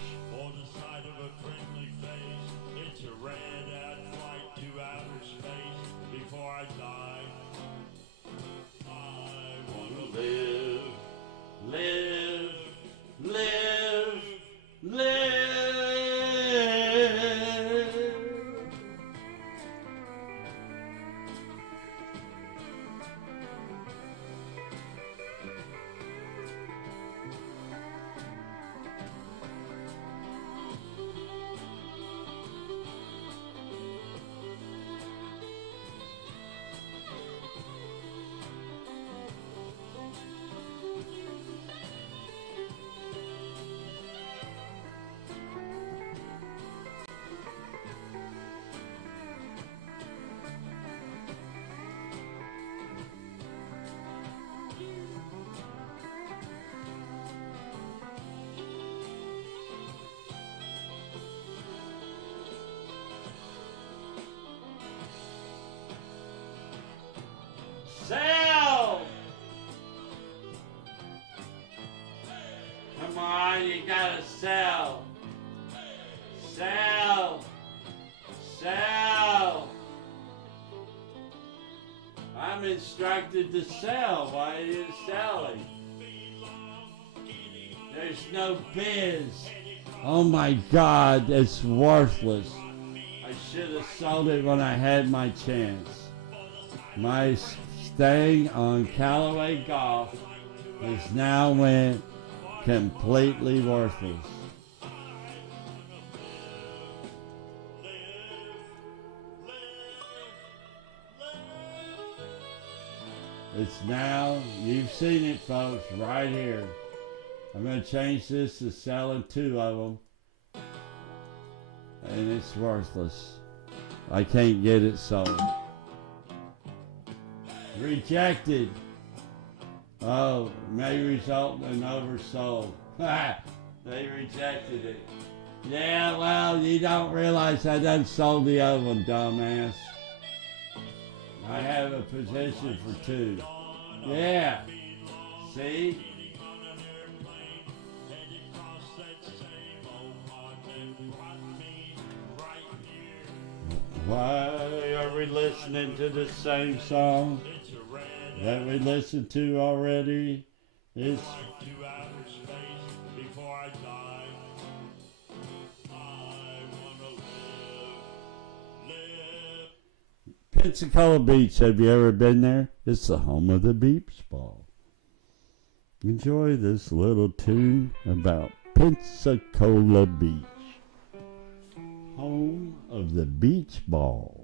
Sell! Come on, you gotta sell. Sell! Sell! I'm instructed to sell. Why are you selling? There's no biz. Oh my God, it's worthless. I should have sold it when I had my chance. My staying on Callaway Golf has now went completely worthless. It's now, you've seen it folks, right here. I'm going to change this to selling 2 of them. And it's worthless. I can't get it sold. Rejected. Oh, may result in oversold. They rejected it. Yeah, well, you don't realize I done sold the other one, dumbass. I have a position for 2. Yeah. See? Why are we listening to the same song that we listened to already? It's Pensacola Beach. Have you ever been there? It's the home of the beach ball. Enjoy this little tune about Pensacola Beach, home of the beach ball.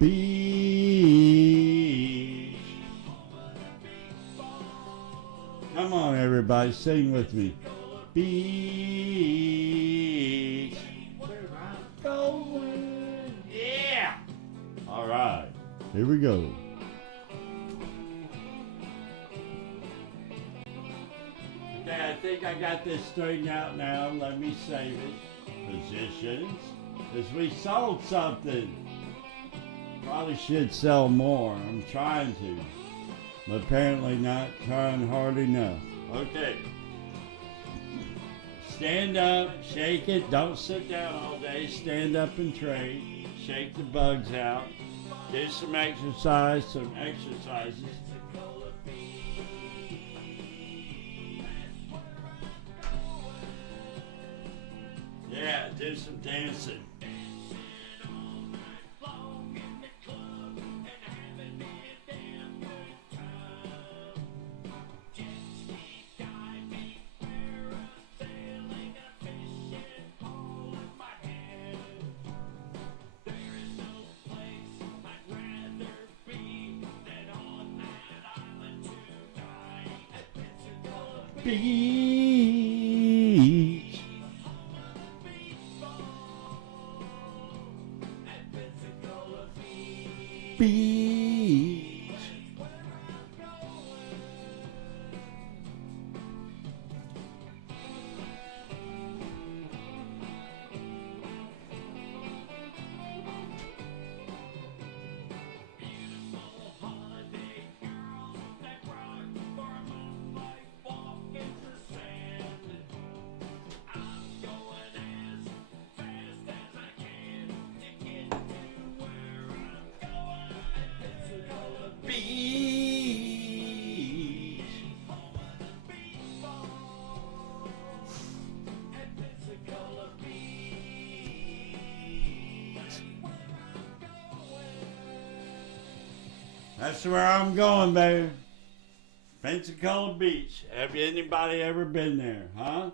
Beach. Come on, everybody, sing with me. Beach. Going. Yeah. All right, here we go. Okay, I think I got this straightened out now. Let me save it. Positions. As we sold something. Probably should sell more. I'm trying to. But apparently not trying hard enough. Okay. Stand up, shake it. Don't sit down all day. Stand up and trade. Shake the bugs out. Do some exercises. Yeah, do some dancing. Beach. Beach. That's where I'm going, baby. Pensacola Beach. Have anybody ever been there, huh?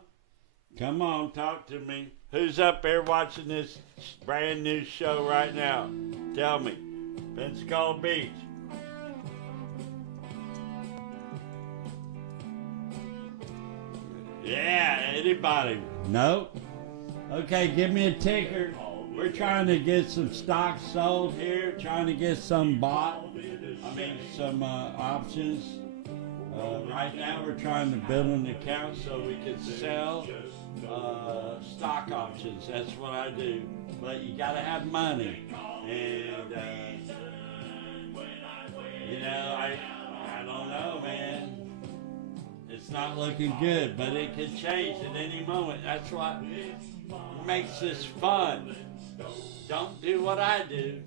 Come on, talk to me. Who's up there watching this brand new show right now? Tell me. Pensacola Beach. Yeah, anybody? No? Okay, give me a ticker. We're trying to get some stock sold here, trying to get some bought. Some options. Right now we're trying to build an account so we can sell stock options. That's what I do. But you gotta have money. And I don't know, man. It's not looking good, but it could change at any moment. That's what makes this fun. Don't do what I do.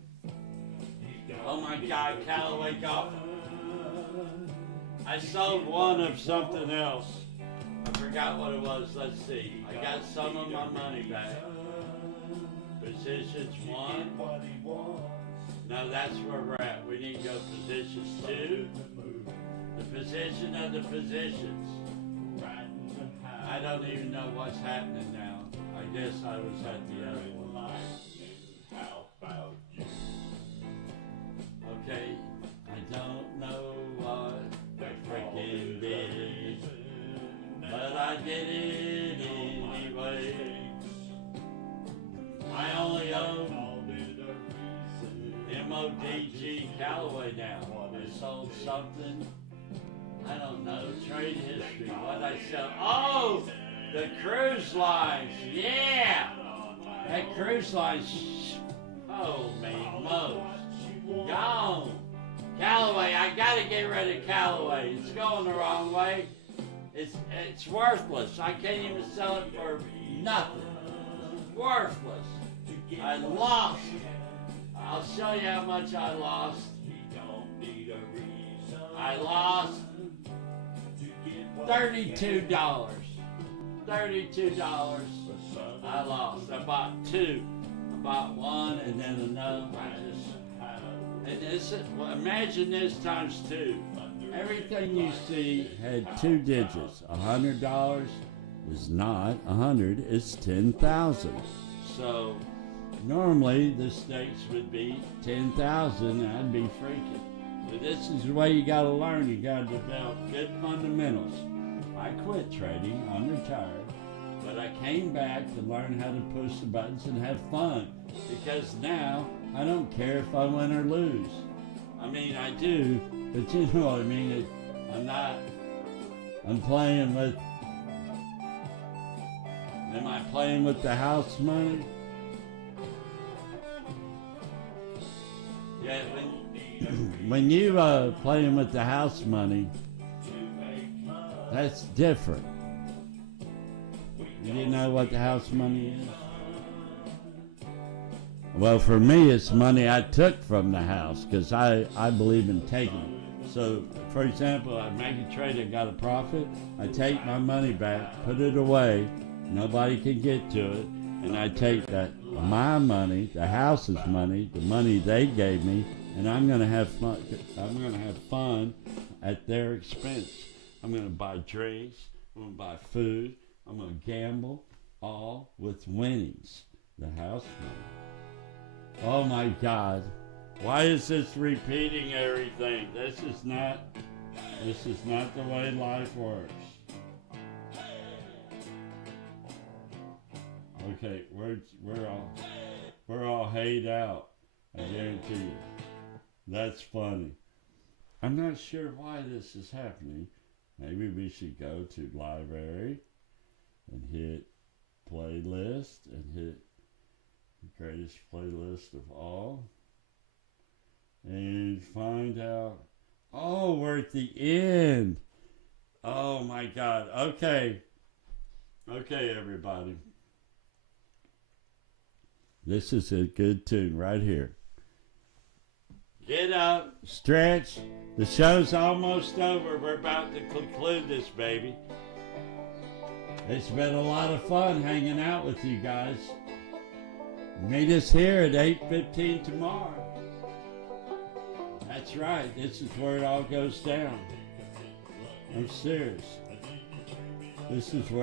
Oh my God, Callaway golf. I sold one of something else. I forgot what it was. Let's see. I got some of my money back. Positions 1. No, that's where we're at. We need to go positions 2. The position of the positions. I don't even know what's happening now. I guess I was at the other one. Okay, I don't know what I freaking did, but I did it anyway. I only own MODG Callaway now. I sold something. I don't know. Trade history. What I sell? Oh, the cruise lines. Yeah, that cruise line. Oh man, most. Gone. Callaway, I gotta get rid of Callaway. It's going the wrong way. It's worthless. I can't even sell it for nothing. Worthless. I lost. I'll show you how much I lost. I lost $32. $32. I lost. I bought 2. I bought one and then another. Imagine this times 2. Everything you see had 2 digits. $100 is not 100, it's 10,000. So normally the stakes would be 10,000. I'd be freaking. But this is the way you got to learn. You got to develop good fundamentals. I quit trading. I'm retired. But I came back to learn how to push the buttons and have fun. Because now I don't care if I win or lose. I mean, I do, but you know what I mean. I'm playing with. Am I playing with the house money? Yeah, when you playing with the house money, that's different. You know what the house money is? Well, for me, it's money I took from the house because I believe in taking. So, for example, I make a trade, I got a profit, I take my money back, put it away, nobody can get to it, and I take that, my money, the house's money, the money they gave me, and I'm going to have fun. I'm going to have fun at their expense. I'm going to buy drinks, I'm going to buy food, I'm going to gamble, all with winnings, the house money. Oh my God. Why is this repeating everything? This is not the way life works. Okay, we're all hayed out. I guarantee you. That's funny. I'm not sure why this is happening. Maybe we should go to library and hit playlist and hit greatest playlist of all. And find out. Oh, we're at the end. Oh my God. Okay. Okay, everybody. This is a good tune right here. Get up, stretch. The show's almost over. We're about to conclude this, baby. It's been a lot of fun hanging out with you guys. Meet us here at 8:15 tomorrow. That's right. This is where it all goes down. I'm serious. This is where